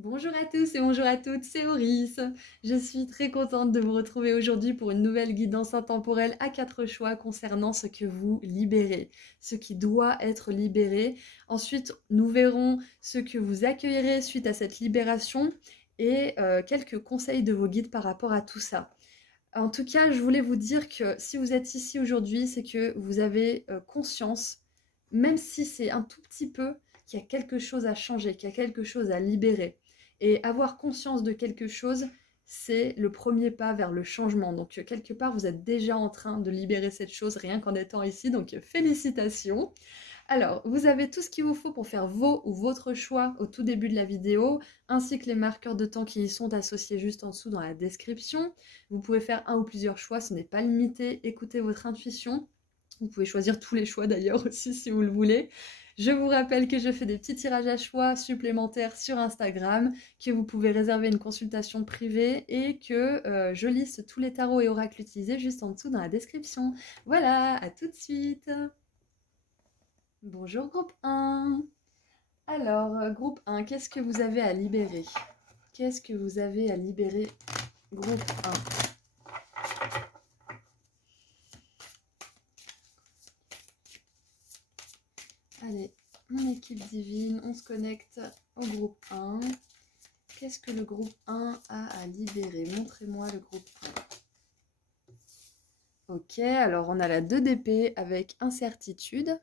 Bonjour à tous et bonjour à toutes, c'est Auris. Je suis très contente de vous retrouver aujourd'hui pour une nouvelle guidance intemporelle à 4 choix concernant ce que vous libérez, ce qui doit être libéré. Ensuite, nous verrons ce que vous accueillerez suite à cette libération et quelques conseils de vos guides par rapport à tout ça. En tout cas, je voulais vous dire que si vous êtes ici aujourd'hui, c'est que vous avez conscience, même si c'est un tout petit peu, qu'il y a quelque chose à changer, qu'il y a quelque chose à libérer. Et avoir conscience de quelque chose, c'est le premier pas vers le changement. Donc quelque part, vous êtes déjà en train de libérer cette chose rien qu'en étant ici. Donc félicitations. Alors, vous avez tout ce qu'il vous faut pour faire vos ou votre choix au tout début de la vidéo, ainsi que les marqueurs de temps qui y sont associés juste en dessous dans la description. Vous pouvez faire un ou plusieurs choix, ce n'est pas limité, écoutez votre intuition. Vous pouvez choisir tous les choix d'ailleurs aussi si vous le voulez. Je vous rappelle que je fais des petits tirages à choix supplémentaires sur Instagram, que vous pouvez réserver une consultation privée et que je liste tous les tarots et oracles utilisés juste en dessous dans la description. Voilà, à tout de suite. Bonjour groupe 1. Alors, groupe 1, qu'est-ce que vous avez à libérer? Qu'est-ce que vous avez à libérer, groupe 1? Allez, mon équipe divine, on se connecte au groupe 1. Qu'est-ce que le groupe 1 a à libérer? Montrez-moi le groupe 1. Ok, alors on a la 2 d'épée avec incertitude.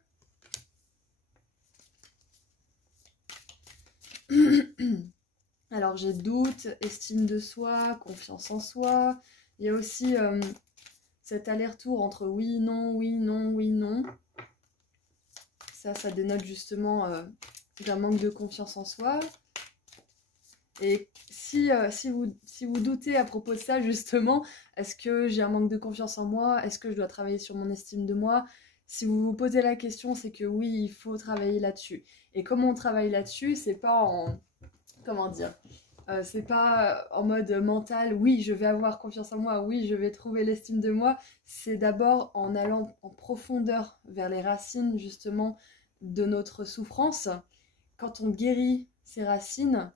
Alors j'ai doute, estime de soi, confiance en soi. Il y a aussi cet aller-retour entre oui, non, oui, non, oui, non. Ça dénote justement d'un manque de confiance en soi. Et si vous doutez à propos de ça, justement, est-ce que j'ai un manque de confiance en moi? Est-ce que je dois travailler sur mon estime de moi? Si vous vous posez la question, c'est que oui, il faut travailler là-dessus. Et comment on travaille là-dessus, c'est pas en... Comment dire? C'est pas en mode mental, oui, je vais avoir confiance en moi, oui, je vais trouver l'estime de moi. C'est d'abord en allant en profondeur vers les racines, justement, de notre souffrance. Quand on guérit ces racines,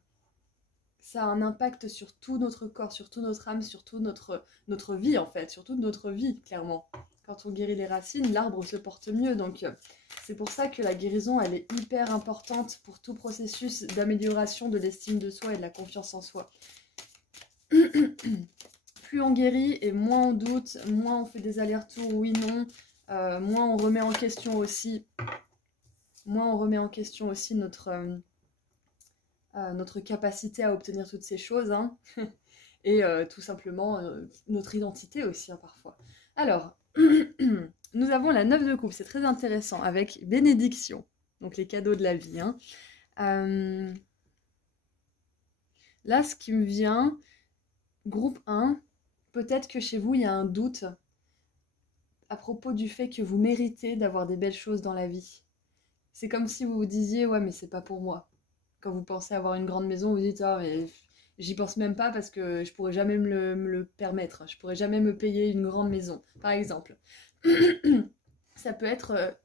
ça a un impact sur tout notre corps, sur toute notre âme, sur toute notre vie en fait, sur toute notre vie clairement. Quand on guérit les racines, l'arbre se porte mieux. Donc c'est pour ça que la guérison, elle est hyper importante pour tout processus d'amélioration de l'estime de soi et de la confiance en soi. Plus on guérit et moins on doute, moins on fait des allers-retours oui-non, moins on remet en question aussi, notre capacité à obtenir toutes ces choses, hein. Et tout simplement notre identité aussi, hein, parfois. Alors, nous avons la 9 de coupe, c'est très intéressant, avec bénédiction, donc les cadeaux de la vie, hein. Là, ce qui me vient, groupe 1, peut-être que chez vous, il y a un doute à propos du fait que vous méritez d'avoir des belles choses dans la vie. C'est comme si vous vous disiez, ouais, mais c'est pas pour moi. Quand vous pensez avoir une grande maison, vous dites, ah, mais j'y pense même pas parce que je pourrais jamais me le permettre. Je pourrais jamais me payer une grande maison, par exemple. Ça peut être,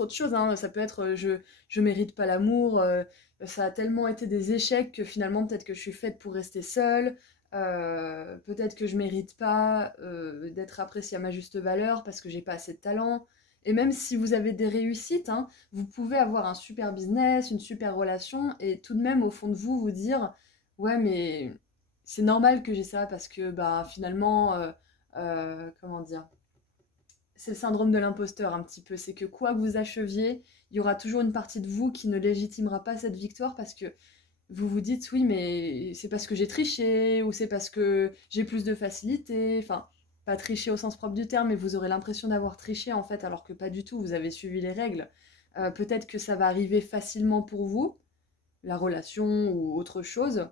autre chose, hein. Ça peut être, je mérite pas l'amour. Ça a tellement été des échecs que finalement, peut-être que je suis faite pour rester seule. Peut-être que je mérite pas d'être appréciée à ma juste valeur parce que j'ai pas assez de talent. Et même si vous avez des réussites, hein, vous pouvez avoir un super business, une super relation, et tout de même, au fond de vous, vous dire, ouais, mais c'est normal que j'ai ça parce que, bah, finalement, comment dire, c'est le syndrome de l'imposteur un petit peu. C'est que quoi que vous acheviez, il y aura toujours une partie de vous qui ne légitimera pas cette victoire parce que vous vous dites, oui, mais c'est parce que j'ai triché, ou c'est parce que j'ai plus de facilité, enfin, pas tricher au sens propre du terme, mais vous aurez l'impression d'avoir triché en fait, alors que pas du tout, vous avez suivi les règles. Peut-être que ça va arriver facilement pour vous, la relation ou autre chose,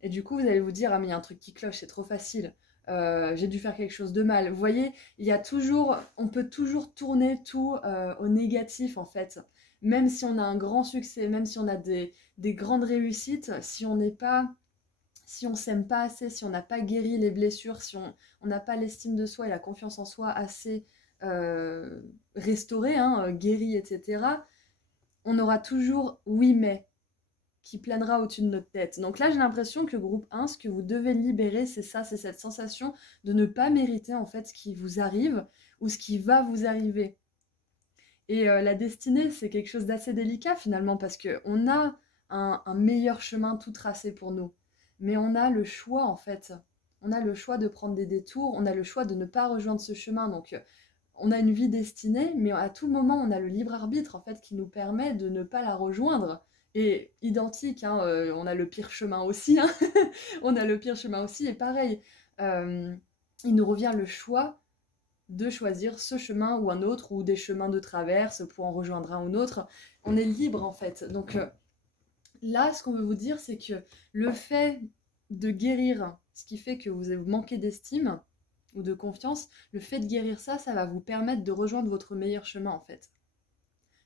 et du coup vous allez vous dire, ah mais il y a un truc qui cloche, c'est trop facile, j'ai dû faire quelque chose de mal. Vous voyez, on peut toujours tourner tout au négatif en fait. Même si on a un grand succès, même si on a des grandes réussites, si on s'aime pas assez, si on n'a pas guéri les blessures, si on n'a pas l'estime de soi et la confiance en soi assez restaurée, hein, guérie, etc., on aura toujours oui mais qui planera au-dessus de notre tête. Donc là, j'ai l'impression que groupe 1, ce que vous devez libérer, c'est ça, c'est cette sensation de ne pas mériter en fait ce qui vous arrive ou ce qui va vous arriver. Et la destinée, c'est quelque chose d'assez délicat finalement, parce qu'on a un meilleur chemin tout tracé pour nous. Mais on a le choix en fait. On a le choix de prendre des détours, on a le choix de ne pas rejoindre ce chemin. Donc on a une vie destinée, mais à tout moment, on a le libre arbitre en fait qui nous permet de ne pas la rejoindre. Et identique, hein, on a le pire chemin aussi, hein. On a le pire chemin aussi, et pareil, il nous revient le choix de choisir ce chemin ou un autre, ou des chemins de traverse pour en rejoindre un ou l'autre. On est libre en fait. Donc là, ce qu'on veut vous dire, c'est que le fait de guérir ce qui fait que vous manquez d'estime ou de confiance, le fait de guérir ça, ça va vous permettre de rejoindre votre meilleur chemin en fait.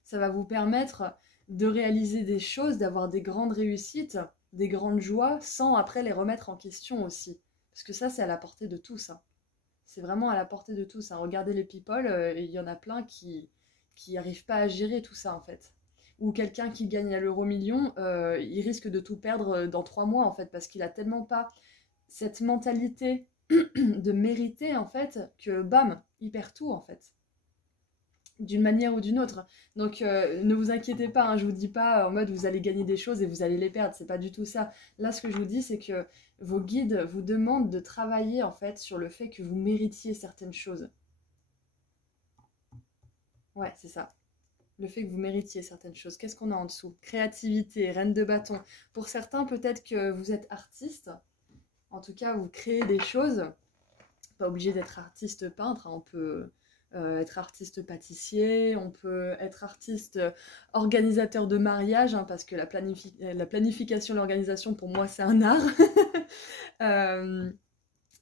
Ça va vous permettre de réaliser des choses, d'avoir des grandes réussites, des grandes joies, sans après les remettre en question aussi. Parce que ça, c'est à la portée de tous, hein. C'est vraiment à la portée de tous, hein. Regardez les people, il y en a plein qui n'arrivent pas à gérer tout ça en fait. Ou quelqu'un qui gagne à l'euro-million, il risque de tout perdre dans 3 mois en fait, parce qu'il a tellement pas cette mentalité de mériter en fait, que bam, il perd tout en fait, d'une manière ou d'une autre. Donc ne vous inquiétez pas, hein, je vous dis pas en mode vous allez gagner des choses et vous allez les perdre, c'est pas du tout ça. Là, ce que je vous dis, c'est que vos guides vous demandent de travailler en fait sur le fait que vous méritiez certaines choses. Ouais, c'est ça. Le fait que vous méritiez certaines choses. Qu'est-ce qu'on a en dessous? Créativité, reine de bâton. Pour certains, peut-être que vous êtes artiste. En tout cas, vous créez des choses. Pas obligé d'être artiste peintre, hein. On peut être artiste pâtissier, on peut être artiste organisateur de mariage, hein, parce que la planification, l'organisation, pour moi, c'est un art.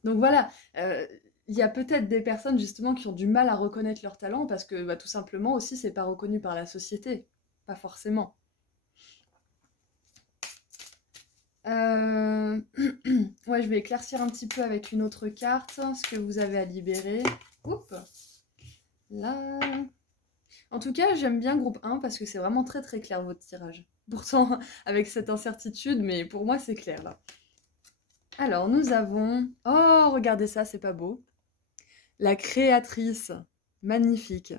Donc voilà, il y a peut-être des personnes justement qui ont du mal à reconnaître leur talent parce que bah, tout simplement aussi, c'est pas reconnu par la société. Pas forcément. Ouais, je vais éclaircir un petit peu avec une autre carte ce que vous avez à libérer. Oups. Là. En tout cas, j'aime bien groupe 1 parce que c'est vraiment très très clair votre tirage. Pourtant, avec cette incertitude, mais pour moi, c'est clair là. Alors, nous avons... Oh, regardez ça, c'est pas beau. La créatrice. Magnifique.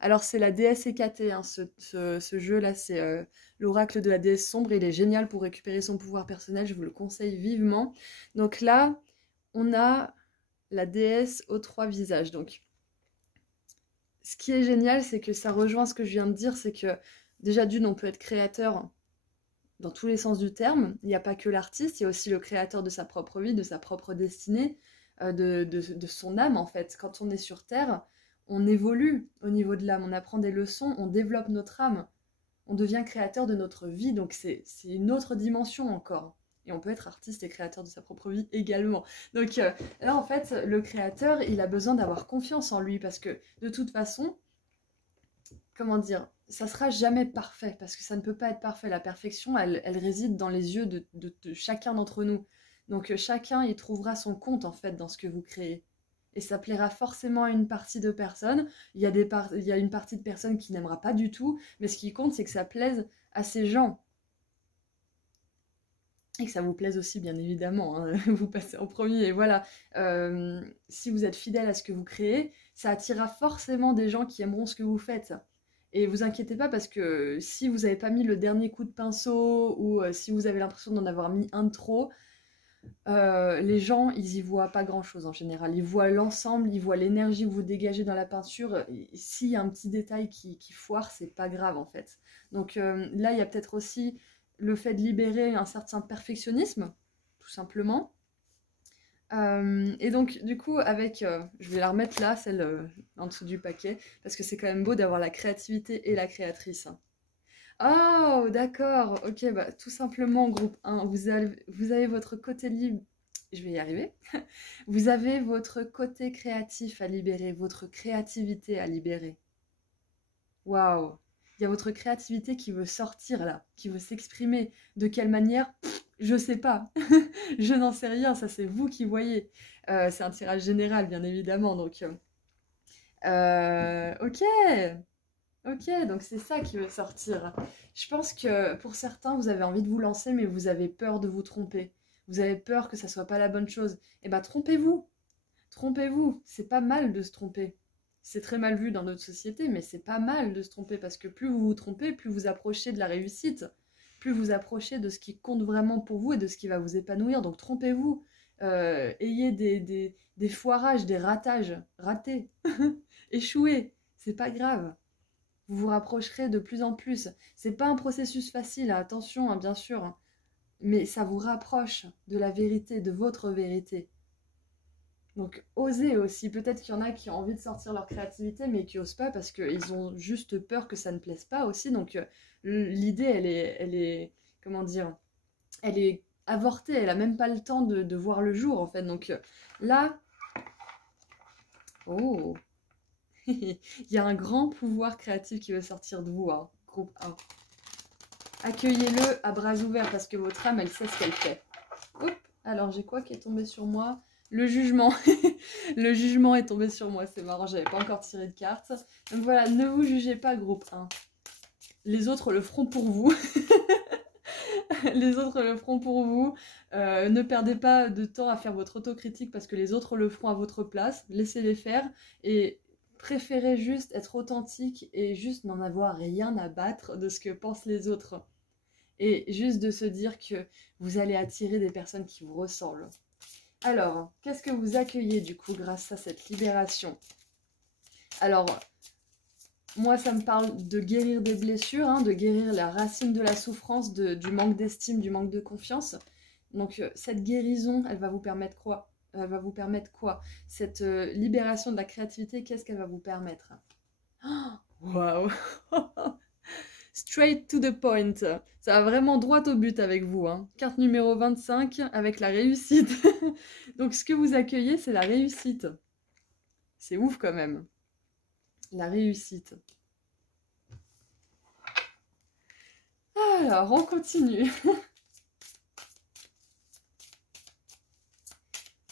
Alors, c'est la déesse Hécatée, hein, ce jeu-là, c'est l'oracle de la déesse sombre. Il est génial pour récupérer son pouvoir personnel, je vous le conseille vivement. Donc là, on a la déesse aux 3 visages. Donc, ce qui est génial, c'est que ça rejoint ce que je viens de dire, c'est que déjà d'une, on peut être créateur dans tous les sens du terme. Il n'y a pas que l'artiste, il y a aussi le créateur de sa propre vie, de sa propre destinée, de son âme en fait. Quand on est sur Terre, on évolue au niveau de l'âme, on apprend des leçons, on développe notre âme, on devient créateur de notre vie, donc c'est une autre dimension encore. Et on peut être artiste et créateur de sa propre vie également. Donc là, en fait, le créateur, il a besoin d'avoir confiance en lui, parce que de toute façon, comment dire, ça sera jamais parfait, parce que ça ne peut pas être parfait. La perfection, elle réside dans les yeux de chacun d'entre nous. Donc chacun y trouvera son compte, en fait, dans ce que vous créez. Et ça plaira forcément à une partie de personnes. Il y a une partie de personnes qui n'aimera pas du tout, mais ce qui compte, c'est que ça plaise à ces gens. Et que ça vous plaise aussi, bien évidemment, hein. Vous passez en premier, et voilà. Si vous êtes fidèle à ce que vous créez, ça attirera forcément des gens qui aimeront ce que vous faites. Et vous inquiétez pas, parce que si vous n'avez pas mis le dernier coup de pinceau, ou si vous avez l'impression d'en avoir mis un de trop, les gens, ils y voient pas grand-chose en général. Ils voient l'ensemble, ils voient l'énergie que vous dégagez dans la peinture. S'il y a un petit détail qui foire, c'est pas grave en fait. Donc là, il y a peut-être aussi le fait de libérer un certain perfectionnisme, tout simplement. Et donc, du coup, avec... je vais la remettre là, celle en dessous du paquet, parce que c'est quand même beau d'avoir la créativité et la créatrice. Oh, d'accord, ok, bah, tout simplement, groupe 1, vous avez votre côté libre... Je vais y arriver. Vous avez votre côté créatif à libérer, votre créativité à libérer. Waouh! Il y a votre créativité qui veut sortir là, qui veut s'exprimer. De quelle manière? Je sais pas. Je n'en sais rien, ça c'est vous qui voyez. C'est un tirage général, bien évidemment, donc... ok! Ok, donc c'est ça qui veut sortir. Je pense que pour certains, vous avez envie de vous lancer, mais vous avez peur de vous tromper. Vous avez peur que ça soit pas la bonne chose. Eh ben, trompez-vous. Trompez-vous. C'est pas mal de se tromper. C'est très mal vu dans notre société, mais c'est pas mal de se tromper parce que plus vous vous trompez, plus vous approchez de la réussite. Plus vous approchez de ce qui compte vraiment pour vous et de ce qui va vous épanouir. Donc trompez-vous. Ayez des foirages, des ratages. Ratez. Échouez. C'est pas grave. Vous vous rapprocherez de plus en plus. C'est pas un processus facile, hein, attention, hein, bien sûr, hein, mais ça vous rapproche de la vérité, de votre vérité. Donc osez aussi. Peut-être qu'il y en a qui ont envie de sortir leur créativité, mais qui osent pas parce qu'ils ont juste peur que ça ne plaise pas aussi. Donc l'idée, elle est, comment dire, elle est avortée. Elle a même pas le temps de voir le jour en fait. Donc là, oh, il y a un grand pouvoir créatif qui veut sortir de vous, hein, groupe 1. Accueillez-le à bras ouverts parce que votre âme, elle sait ce qu'elle fait. Oups, alors j'ai quoi qui est tombé sur moi? Le jugement. Le jugement est tombé sur moi, c'est marrant, j'avais pas encore tiré de carte. Donc voilà, ne vous jugez pas, groupe 1. Les autres le feront pour vous. Les autres le feront pour vous. Ne perdez pas de temps à faire votre autocritique parce que les autres le feront à votre place. Laissez-les faire et préférez juste être authentique et juste n'en avoir rien à battre de ce que pensent les autres. Et juste de se dire que vous allez attirer des personnes qui vous ressemblent. Alors, qu'est-ce que vous accueillez du coup grâce à cette libération? Alors, moi ça me parle de guérir des blessures, hein, de guérir la racine de la souffrance, du manque d'estime, du manque de confiance. Donc cette guérison, elle va vous permettre quoi? Elle va vous permettre quoi? Cette libération de la créativité, qu'est-ce qu'elle va vous permettre? Waouh. Straight to the point. Ça va vraiment droit au but avec vous, hein. Carte numéro 25 avec la réussite. Donc ce que vous accueillez, c'est la réussite. C'est ouf quand même. La réussite. Alors, on continue.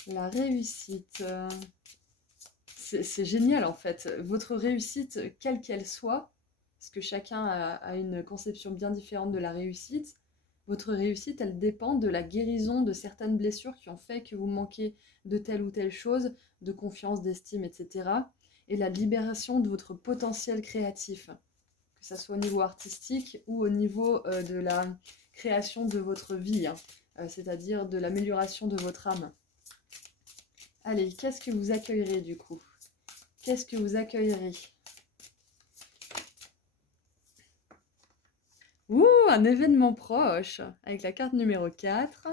La réussite. C'est génial en fait. Votre réussite, quelle qu'elle soit, parce que chacun a une conception bien différente de la réussite, votre réussite, elle dépend de la guérison de certaines blessures qui ont fait que vous manquez de telle ou telle chose, de confiance, d'estime, etc. Et la libération de votre potentiel créatif, que ce soit au niveau artistique ou au niveau de la création de votre vie, hein, c'est-à-dire de l'amélioration de votre âme. Allez, qu'est-ce que vous accueillerez du coup? Qu'est-ce que vous accueillerez? Ouh, un événement proche, avec la carte numéro 4.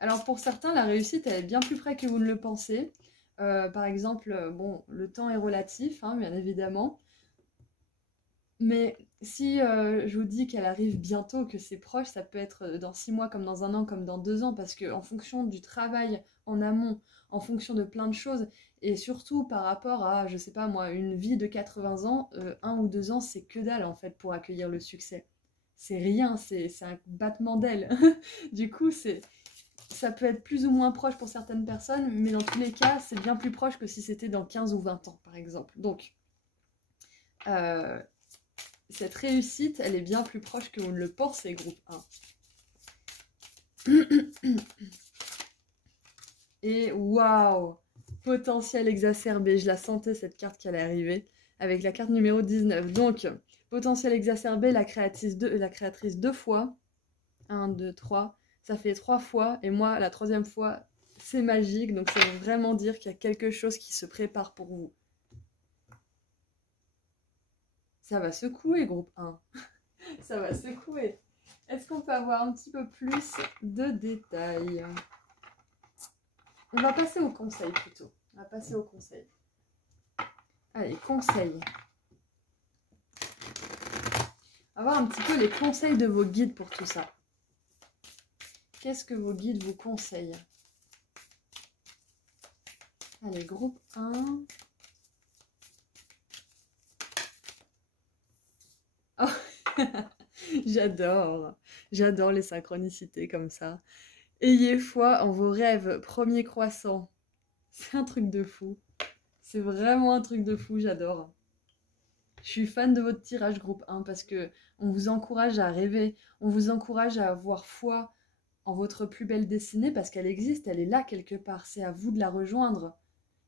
Alors pour certains, la réussite, elle est bien plus près que vous ne le pensez. Par exemple, bon, le temps est relatif, hein, bien évidemment. Mais si je vous dis qu'elle arrive bientôt, que c'est proche, ça peut être dans 6 mois, comme dans un an, comme dans 2 ans, parce qu'en fonction du travail en amont, en fonction de plein de choses, et surtout par rapport à, je sais pas moi, une vie de 80 ans, 1 ou 2 ans, c'est que dalle en fait pour accueillir le succès. C'est rien, c'est un battement d'aile. Du coup, ça peut être plus ou moins proche pour certaines personnes, mais dans tous les cas, c'est bien plus proche que si c'était dans 15 ou 20 ans, par exemple. Donc, cette réussite, elle est bien plus proche que vous ne le pensez, groupe 1. Et waouh, potentiel exacerbé. Je la sentais, cette carte qui allait arriver, avec la carte numéro 19. Donc, potentiel exacerbé, la créatrice 2 fois. 1, 2, 3. Ça fait 3 fois. Et moi, la 3e fois, c'est magique. Donc, ça veut vraiment dire qu'il y a quelque chose qui se prépare pour vous. Ça va secouer, groupe 1. Ça va secouer. Est-ce qu'on peut avoir un petit peu plus de détails? On va passer au conseil plutôt. On va passer au conseil. Allez, conseil. On va voir un petit peu les conseils de vos guides pour tout ça. Qu'est-ce que vos guides vous conseillent? Allez, groupe 1. Oh. J'adore les synchronicités comme ça. Ayez foi en vos rêves, premier croissant. C'est un truc de fou. C'est vraiment un truc de fou, j'adore. Je suis fan de votre tirage groupe 1 parce que on vous encourage à rêver, on vous encourage à avoir foi en votre plus belle destinée parce qu'elle existe, elle est là quelque part, c'est à vous de la rejoindre.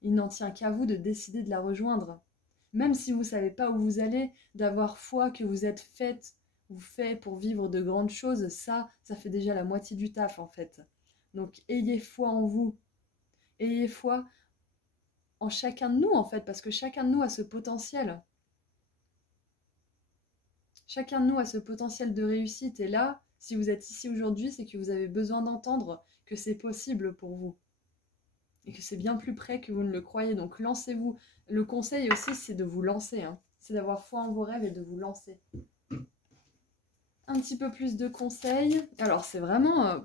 Il n'en tient qu'à vous de décider de la rejoindre. Même si vous ne savez pas où vous allez, d'avoir foi que vous êtes faite ou fait pour vivre de grandes choses, ça fait déjà la moitié du taf en fait. Donc ayez foi en vous, ayez foi en chacun de nous en fait, parce que chacun de nous a ce potentiel. Chacun de nous a ce potentiel de réussite et là, si vous êtes ici aujourd'hui, c'est que vous avez besoin d'entendre que c'est possible pour vous et que c'est bien plus près que vous ne le croyez. Donc lancez-vous. Le conseil aussi, c'est de vous lancer. Hein. C'est d'avoir foi en vos rêves et de vous lancer. Un petit peu plus de conseils. Alors c'est vraiment...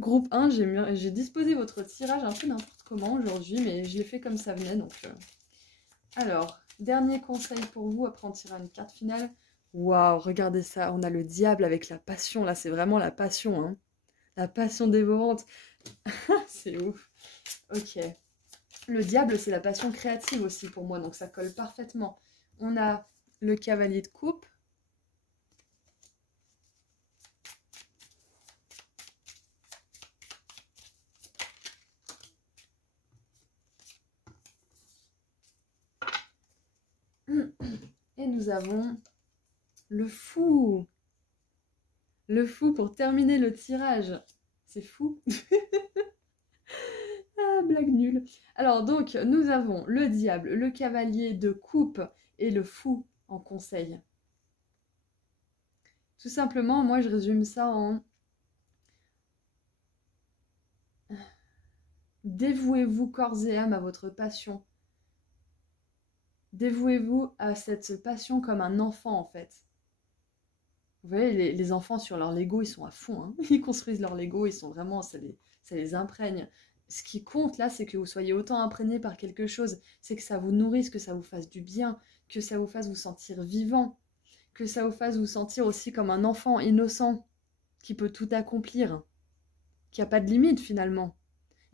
groupe 1, j'ai disposé votre tirage un peu n'importe comment aujourd'hui, mais je l'ai fait comme ça venait. Donc, Alors, dernier conseil pour vous, après on tirera une carte finale. Waouh, regardez ça, on a le diable avec la passion, là c'est vraiment la passion, hein. La passion dévorante. C'est ouf. Ok. Le diable, c'est la passion créative aussi pour moi, donc ça colle parfaitement. On a le cavalier de coupe. Et nous avons le fou. Le fou pour terminer le tirage. C'est fou. Ah, blague nulle. Alors donc, nous avons le diable, le cavalier de coupe et le fou en conseil. Tout simplement, moi je résume ça en... Dévouez-vous corps et âme à votre passion. Dévouez-vous à cette passion comme un enfant en fait. Vous voyez, les enfants sur leur Lego, ils sont à fond. Hein. Ils construisent leur Lego, ils sont vraiment, ça les imprègne. Ce qui compte là, c'est que vous soyez autant imprégné par quelque chose. C'est que ça vous nourrisse, que ça vous fasse du bien, que ça vous fasse vous sentir vivant, que ça vous fasse vous sentir aussi comme un enfant innocent qui peut tout accomplir, qui n'a pas de limite finalement,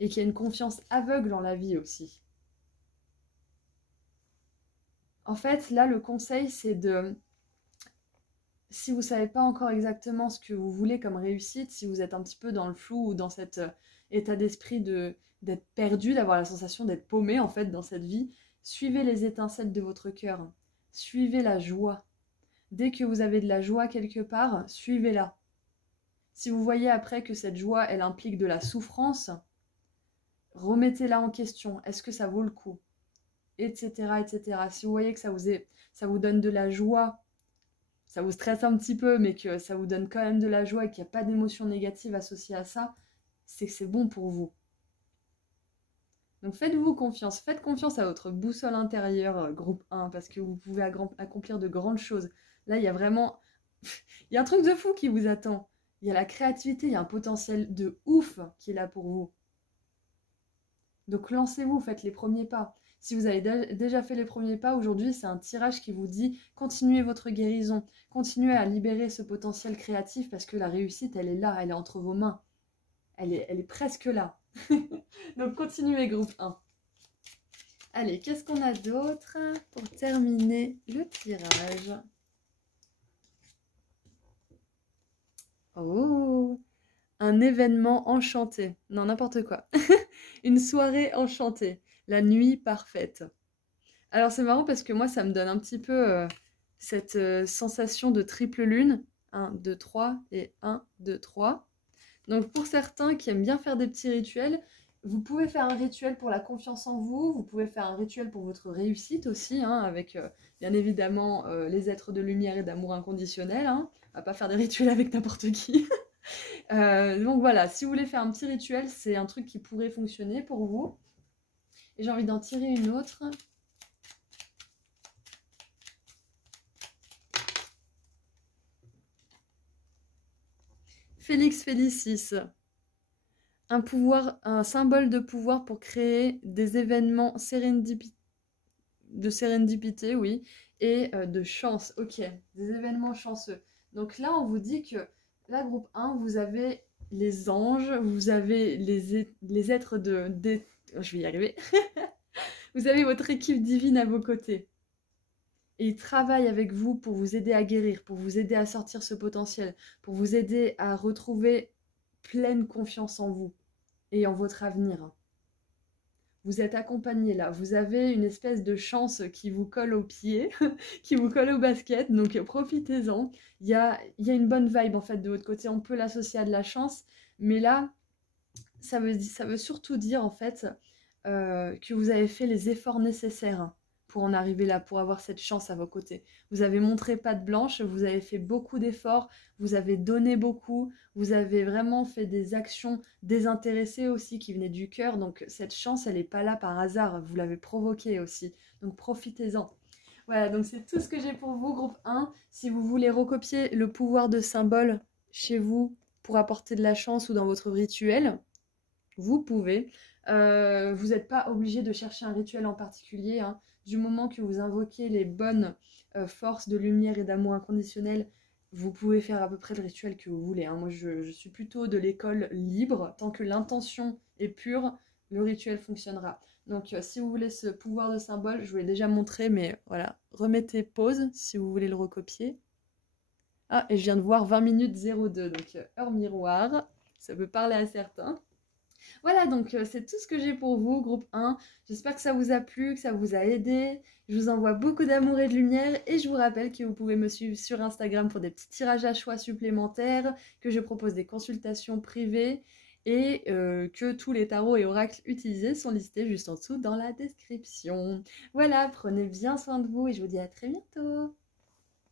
et qui a une confiance aveugle en la vie aussi. En fait, là, le conseil, c'est de... Si vous ne savez pas encore exactement ce que vous voulez comme réussite, si vous êtes un petit peu dans le flou ou dans cet état d'esprit d'être perdu, d'avoir la sensation d'être paumé en fait dans cette vie, suivez les étincelles de votre cœur, suivez la joie. Dès que vous avez de la joie quelque part, suivez-la. Si vous voyez après que cette joie, elle implique de la souffrance, remettez-la en question. Est-ce que ça vaut le coup? Etc., etc. Si vous voyez que ça vous donne de la joie, ça vous stresse un petit peu, mais que ça vous donne quand même de la joie et qu'il n'y a pas d'émotion négative associée à ça, c'est que c'est bon pour vous. Donc faites-vous confiance, faites confiance à votre boussole intérieure, groupe 1, parce que vous pouvez accomplir de grandes choses. Là, il y a vraiment... il y a un truc de fou qui vous attend. Il y a la créativité, il y a un potentiel de ouf qui est là pour vous. Donc lancez-vous, faites les premiers pas. Si vous avez déjà fait les premiers pas, aujourd'hui, c'est un tirage qui vous dit continuez votre guérison, continuez à libérer ce potentiel créatif parce que la réussite, elle est là, elle est entre vos mains. Elle est presque là. Donc continuez, groupe 1. Allez, qu'est-ce qu'on a d'autre pour terminer le tirage? Oh, un événement enchanté. Non, n'importe quoi. Une soirée enchantée. La nuit parfaite. Alors c'est marrant parce que moi ça me donne un petit peu cette sensation de triple lune. 1, 2, 3 et 1, 2, 3. Donc pour certains qui aiment bien faire des petits rituels, vous pouvez faire un rituel pour la confiance en vous, vous pouvez faire un rituel pour votre réussite aussi, hein, avec bien évidemment les êtres de lumière et d'amour inconditionnel. Hein. On va pas faire des rituels avec n'importe qui. Donc voilà, si vous voulez faire un petit rituel, c'est un truc qui pourrait fonctionner pour vous. Et j'ai envie d'en tirer une autre. Félix Félicis. Un pouvoir, un symbole de pouvoir pour créer des événements de sérendipité, oui, et de chance. Ok, des événements chanceux. Donc là, on vous dit que, là, groupe 1, vous avez les anges, vous avez les êtres je vais y arriver. Vous avez votre équipe divine à vos côtés. Et ils travaillent avec vous pour vous aider à guérir, pour vous aider à sortir ce potentiel, pour vous aider à retrouver pleine confiance en vous et en votre avenir. Vous êtes accompagné là, vous avez une espèce de chance qui vous colle au pied, qui vous colle au basket, donc profitez-en. Il y a une bonne vibe en fait de votre côté, on peut l'associer à de la chance, mais là, ça veut surtout dire en fait que vous avez fait les efforts nécessaires pour en arriver là, pour avoir cette chance à vos côtés. Vous avez montré patte blanche, vous avez fait beaucoup d'efforts, vous avez donné beaucoup, vous avez vraiment fait des actions désintéressées aussi qui venaient du cœur, donc cette chance, elle n'est pas là par hasard, vous l'avez provoquée aussi, donc profitez-en. Voilà, donc c'est tout ce que j'ai pour vous, groupe 1. Si vous voulez recopier le pouvoir de symbole chez vous pour apporter de la chance ou dans votre rituel, vous pouvez. Vous n'êtes pas obligé de chercher un rituel en particulier, hein. Du moment que vous invoquez les bonnes forces de lumière et d'amour inconditionnel, vous pouvez faire à peu près le rituel que vous voulez, hein. Moi, je suis plutôt de l'école libre. Tant que l'intention est pure, le rituel fonctionnera. Donc, si vous voulez ce pouvoir de symbole, je vous l'ai déjà montré, mais voilà, remettez pause si vous voulez le recopier. Ah, et je viens de voir 20 minutes 02, donc heure miroir, ça peut parler à certains. Voilà, donc c'est tout ce que j'ai pour vous, groupe 1. J'espère que ça vous a plu, que ça vous a aidé. Je vous envoie beaucoup d'amour et de lumière et je vous rappelle que vous pouvez me suivre sur Instagram pour des petits tirages à choix supplémentaires, que je propose des consultations privées et que tous les tarots et oracles utilisés sont listés juste en dessous dans la description. Voilà, prenez bien soin de vous et je vous dis à très bientôt.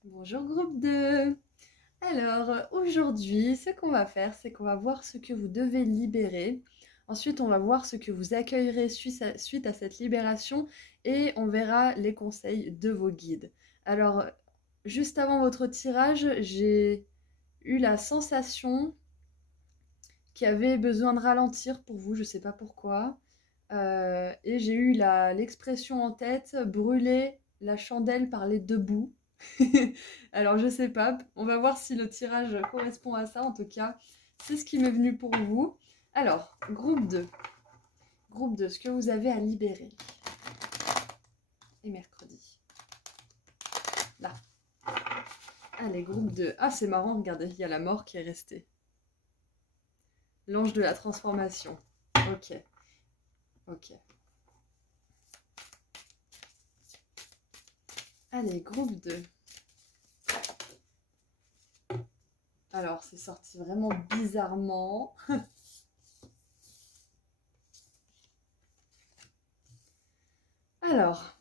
Bonjour groupe 2. Alors, aujourd'hui, ce qu'on va faire, c'est qu'on va voir ce que vous devez libérer. Ensuite, on va voir ce que vous accueillerez suite à cette libération et on verra les conseils de vos guides. Alors, juste avant votre tirage, j'ai eu la sensation qu'il y avait besoin de ralentir pour vous, je ne sais pas pourquoi. Et j'ai eu l'expression en tête, brûler la chandelle par les deux bouts. Alors je sais pas, on va voir si le tirage correspond à ça. En tout cas, c'est ce qui m'est venu pour vous. Alors, groupe 2. Groupe 2, ce que vous avez à libérer. Et mercredi. Là. Allez, groupe 2. Ah, c'est marrant, regardez, il y a la mort qui est restée. L'ange de la transformation. Ok. Ok. Allez, groupe 2. Alors, c'est sorti vraiment bizarrement. Alors,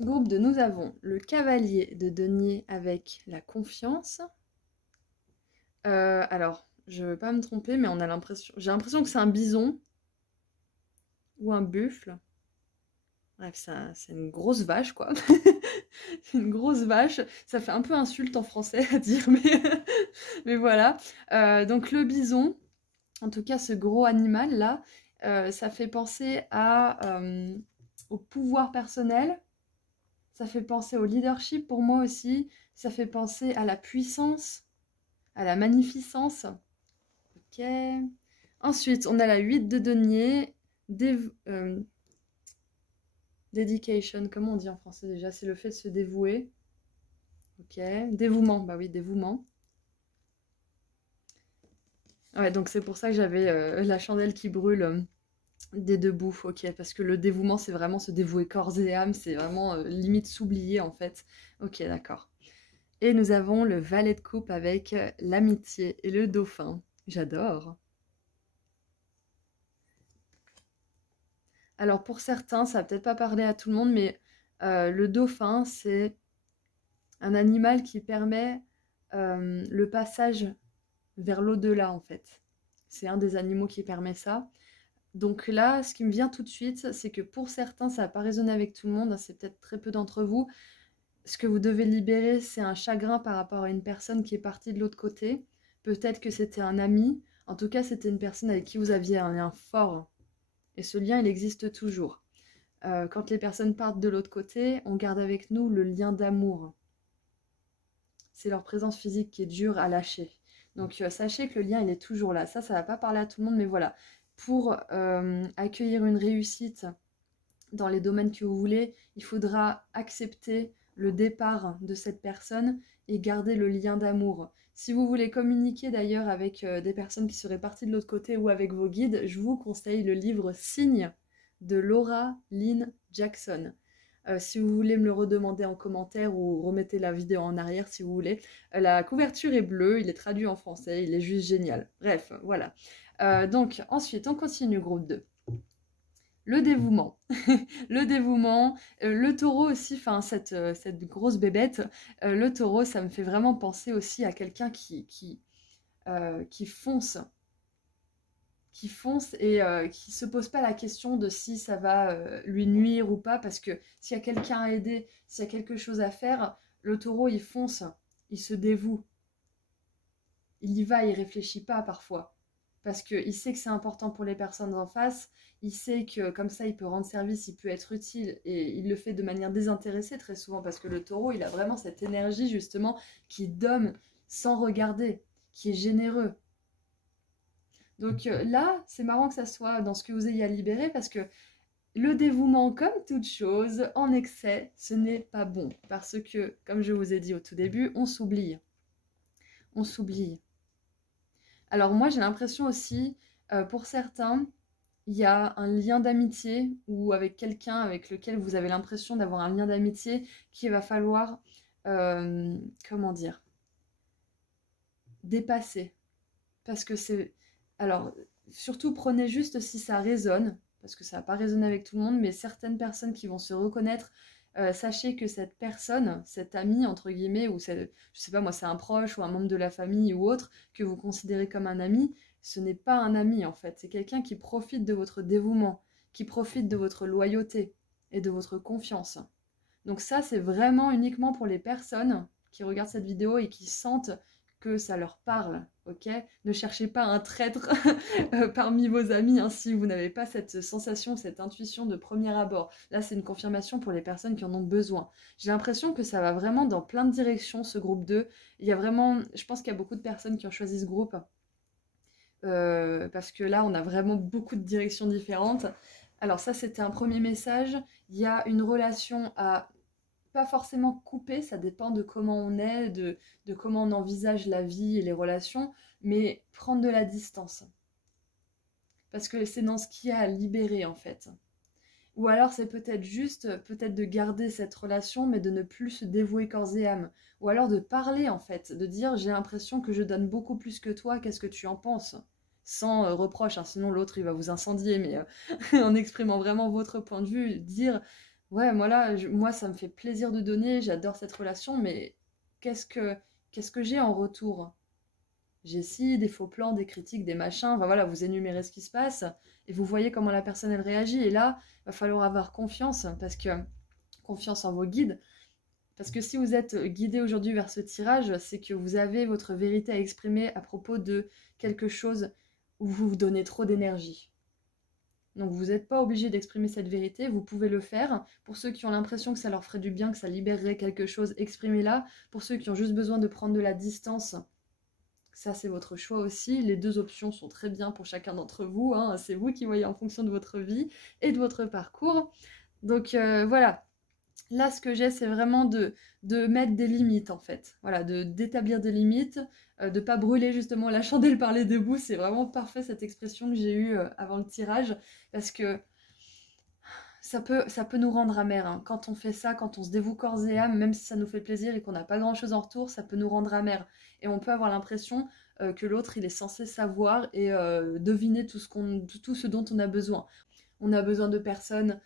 groupe 2, nous avons le cavalier de denier avec la confiance. Alors, je ne veux pas me tromper, mais j'ai l'impression que c'est un bison ou un buffle. Bref, c'est une grosse vache, quoi. C'est une grosse vache. Ça fait un peu insulte en français à dire, mais voilà. Donc le bison, en tout cas ce gros animal-là, ça fait penser au pouvoir personnel. Ça fait penser au leadership pour moi aussi. Ça fait penser à la puissance, à la magnificence. Ok. Ensuite, on a la 8 de denier. Dedication, comment on dit en français déjà? C'est le fait de se dévouer. Ok. Dévouement, bah oui, dévouement. Ouais, donc c'est pour ça que j'avais la chandelle qui brûle des deux bouts. Ok, parce que le dévouement, c'est vraiment se dévouer corps et âme. C'est vraiment limite s'oublier en fait. Ok, d'accord. Et nous avons le valet de coupe avec l'amitié et le dauphin. J'adore. Alors pour certains, ça va peut-être pas parler à tout le monde, mais le dauphin, c'est un animal qui permet le passage vers l'au-delà en fait. C'est un des animaux qui permet ça. Donc là, ce qui me vient tout de suite, c'est que pour certains, ça va pas résonner avec tout le monde, c'est peut-être très peu d'entre vous. Ce que vous devez libérer, c'est un chagrin par rapport à une personne qui est partie de l'autre côté. Peut-être que c'était un ami, en tout cas c'était une personne avec qui vous aviez un lien fort. Et ce lien, il existe toujours. Quand les personnes partent de l'autre côté, on garde avec nous le lien d'amour. C'est leur présence physique qui est dure à lâcher. Donc sachez que le lien, il est toujours là. Ça va pas parler à tout le monde, mais voilà. Pour accueillir une réussite dans les domaines que vous voulez, il faudra accepter le départ de cette personne et garder le lien d'amour. Si vous voulez communiquer d'ailleurs avec des personnes qui seraient parties de l'autre côté ou avec vos guides, je vous conseille le livre Signe de Laura Lynn Jackson. Si vous voulez me le redemander en commentaire ou remettez la vidéo en arrière si vous voulez. La couverture est bleue, il est traduit en français, il est juste génial. Bref, voilà. Donc ensuite, on continue groupe 2. Le dévouement. Le dévouement, le taureau aussi, enfin cette grosse bébête, le taureau, ça me fait vraiment penser aussi à quelqu'un qui fonce et qui se pose pas la question de si ça va lui nuire ou pas, parce que s'il y a quelqu'un à aider, s'il y a quelque chose à faire, le taureau il fonce, il se dévoue, il y va, il réfléchit pas parfois, parce qu'il sait que c'est important pour les personnes en face, il sait que comme ça il peut rendre service, il peut être utile, et il le fait de manière désintéressée très souvent, parce que le taureau il a vraiment cette énergie justement qui donne sans regarder, qui est généreux. Donc là, c'est marrant que ça soit dans ce que vous ayez à libérer parce que le dévouement, comme toute chose, en excès, ce n'est pas bon. Parce que, comme je vous ai dit au tout début, on s'oublie. On s'oublie. Alors moi, j'ai l'impression aussi, pour certains, il y a un lien d'amitié ou avec quelqu'un avec lequel vous avez l'impression d'avoir un lien d'amitié qu'il va falloir, comment dire, dépasser. Parce que c'est... Alors, surtout prenez juste si ça résonne, parce que ça va pas résonner avec tout le monde, mais certaines personnes qui vont se reconnaître, sachez que cette personne, cet ami, entre guillemets, ou je sais pas moi, c'est un proche ou un membre de la famille ou autre, que vous considérez comme un ami, ce n'est pas un ami en fait, c'est quelqu'un qui profite de votre dévouement, qui profite de votre loyauté et de votre confiance. Donc ça, c'est vraiment uniquement pour les personnes qui regardent cette vidéo et qui sentent que ça leur parle, ok? Ne cherchez pas un traître parmi vos amis hein, si vous n'avez pas cette sensation, cette intuition de premier abord. Là, c'est une confirmation pour les personnes qui en ont besoin. J'ai l'impression que ça va vraiment dans plein de directions, ce groupe 2. Il y a vraiment, je pense qu'il y a beaucoup de personnes qui ont choisi ce groupe parce que là, on a vraiment beaucoup de directions différentes. Alors ça, c'était un premier message. Il y a une relation à pas forcément couper, ça dépend de comment on est, de comment on envisage la vie et les relations, mais prendre de la distance. Parce que c'est dans ce qu'il y a à libérer en fait. Ou alors c'est peut-être juste, peut-être de garder cette relation, mais de ne plus se dévouer corps et âme. Ou alors de parler en fait, de dire j'ai l'impression que je donne beaucoup plus que toi, qu'est-ce que tu en penses? Sans reproche, hein, sinon l'autre il va vous incendier, mais en exprimant vraiment votre point de vue, dire ouais, moi ça me fait plaisir de donner, j'adore cette relation, mais qu'est-ce que j'ai en retour? J'ai ci, des faux plans, des critiques, des machins, enfin voilà, vous énumérez ce qui se passe, et vous voyez comment la personne elle réagit, et là, il va falloir avoir confiance, confiance en vos guides, parce que si vous êtes guidé aujourd'hui vers ce tirage, c'est que vous avez votre vérité à exprimer à propos de quelque chose où vous vous donnez trop d'énergie. Donc vous n'êtes pas obligé d'exprimer cette vérité, vous pouvez le faire. Pour ceux qui ont l'impression que ça leur ferait du bien, que ça libérerait quelque chose, exprimez-la. Pour ceux qui ont juste besoin de prendre de la distance, ça c'est votre choix aussi. Les deux options sont très bien pour chacun d'entre vous, hein. C'est vous qui voyez en fonction de votre vie et de votre parcours. Donc voilà. Là, ce que j'ai, c'est vraiment de mettre des limites, en fait. Voilà, d'établir des limites, de ne pas brûler justement la chandelle par les deux bouts. C'est vraiment parfait cette expression que j'ai eue avant le tirage, parce que ça peut nous rendre amers. Hein. Quand on fait ça, quand on se dévoue corps et âme, même si ça nous fait plaisir et qu'on n'a pas grand-chose en retour, ça peut nous rendre amers. Et on peut avoir l'impression que l'autre, il est censé savoir et deviner tout ce dont on a besoin. On a besoin de personnes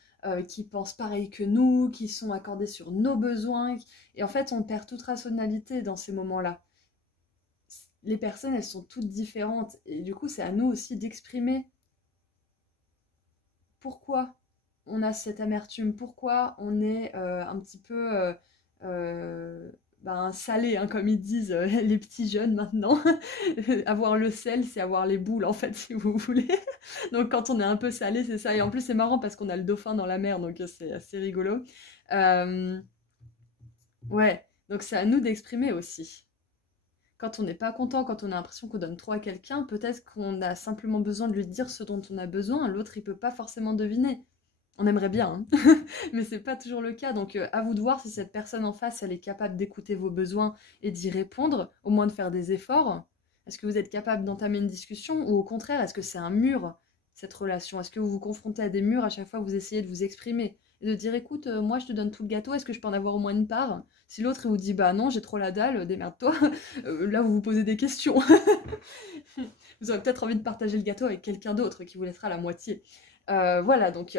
qui pensent pareil que nous, qui sont accordées sur nos besoins. Et en fait, on perd toute rationalité dans ces moments-là. Les personnes, elles sont toutes différentes. Et du coup, c'est à nous aussi d'exprimer pourquoi on a cette amertume, pourquoi on est un petit peu salé, hein, comme ils disent les petits jeunes maintenant. Avoir le sel, c'est avoir les boules, en fait, si vous voulez. Donc quand on est un peu salé, c'est ça. Et en plus, c'est marrant parce qu'on a le dauphin dans la mer, donc c'est assez rigolo. Ouais, donc c'est à nous d'exprimer aussi. Quand on n'est pas content, quand on a l'impression qu'on donne trop à quelqu'un, peut-être qu'on a simplement besoin de lui dire ce dont on a besoin. L'autre, il peut pas forcément deviner. On aimerait bien, hein mais c'est pas toujours le cas. Donc à vous de voir si cette personne en face, elle est capable d'écouter vos besoins et d'y répondre, au moins de faire des efforts. Est-ce que vous êtes capable d'entamer une discussion ou au contraire, est-ce que c'est un mur, cette relation? Est-ce que vous vous confrontez à des murs à chaque fois que vous essayez de vous exprimer et de dire écoute, moi je te donne tout le gâteau, est-ce que je peux en avoir au moins une part? Si l'autre il vous dit bah non, j'ai trop la dalle, démerde-toi, là vous vous posez des questions. Vous aurez peut-être envie de partager le gâteau avec quelqu'un d'autre qui vous laissera la moitié. Voilà, donc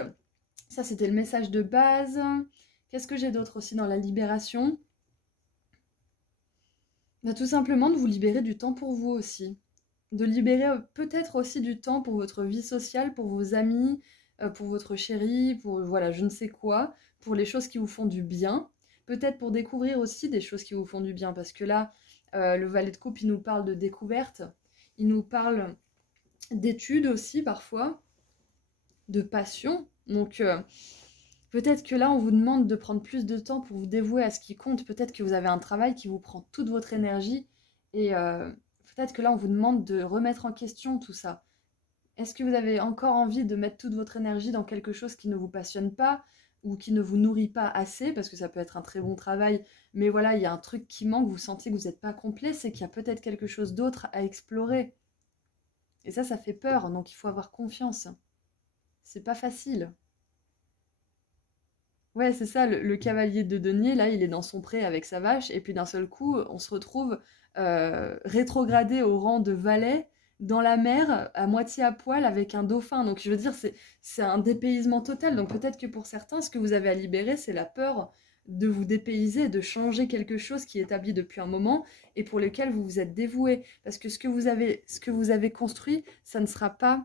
ça c'était le message de base. Qu'est-ce que j'ai d'autre aussi dans la libération? Bah, tout simplement de vous libérer du temps pour vous aussi. De libérer peut-être aussi du temps pour votre vie sociale, pour vos amis, pour votre chéri, pour voilà, je ne sais quoi, pour les choses qui vous font du bien. Peut-être pour découvrir aussi des choses qui vous font du bien, parce que là, le valet de coupe, il nous parle de découverte, il nous parle d'études aussi parfois, de passion. Donc peut-être que là, on vous demande de prendre plus de temps pour vous dévouer à ce qui compte. Peut-être que vous avez un travail qui vous prend toute votre énergie et peut-être que là, on vous demande de remettre en question tout ça. Est-ce que vous avez encore envie de mettre toute votre énergie dans quelque chose qui ne vous passionne pas ou qui ne vous nourrit pas assez? Parce que ça peut être un très bon travail, mais voilà, il y a un truc qui manque, vous sentez que vous n'êtes pas complet, c'est qu'il y a peut-être quelque chose d'autre à explorer. Et ça fait peur, donc il faut avoir confiance. C'est pas facile. Ouais, c'est ça, le cavalier de denier, là, il est dans son pré avec sa vache, et puis d'un seul coup, on se retrouve rétrogradé au rang de valet dans la mer, à moitié à poil, avec un dauphin. Donc, je veux dire, c'est un dépaysement total. Donc, peut-être que pour certains, ce que vous avez à libérer, c'est la peur de vous dépayser, de changer quelque chose qui est établi depuis un moment et pour lequel vous vous êtes dévoué. Parce que ce que vous avez construit, ça ne sera pas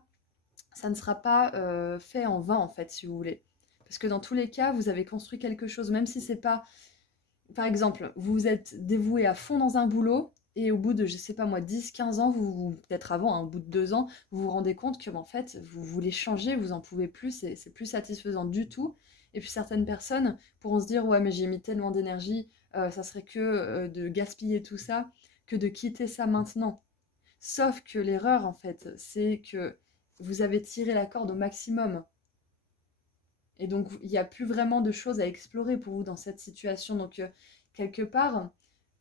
fait en vain, en fait, si vous voulez. Parce que dans tous les cas, vous avez construit quelque chose, même si c'est pas... Par exemple, vous vous êtes dévoué à fond dans un boulot, et au bout de, je sais pas moi, 10-15 ans, peut-être avant, hein, au bout de 2 ans, vous vous rendez compte que, en fait, vous voulez changer, vous en pouvez plus, c'est plus satisfaisant du tout. Et puis certaines personnes pourront se dire, ouais, mais j'ai mis tellement d'énergie, ça serait que de gaspiller tout ça, que de quitter ça maintenant. Sauf que l'erreur, en fait, c'est que vous avez tiré la corde au maximum. Et donc, il n'y a plus vraiment de choses à explorer pour vous dans cette situation. Donc, quelque part,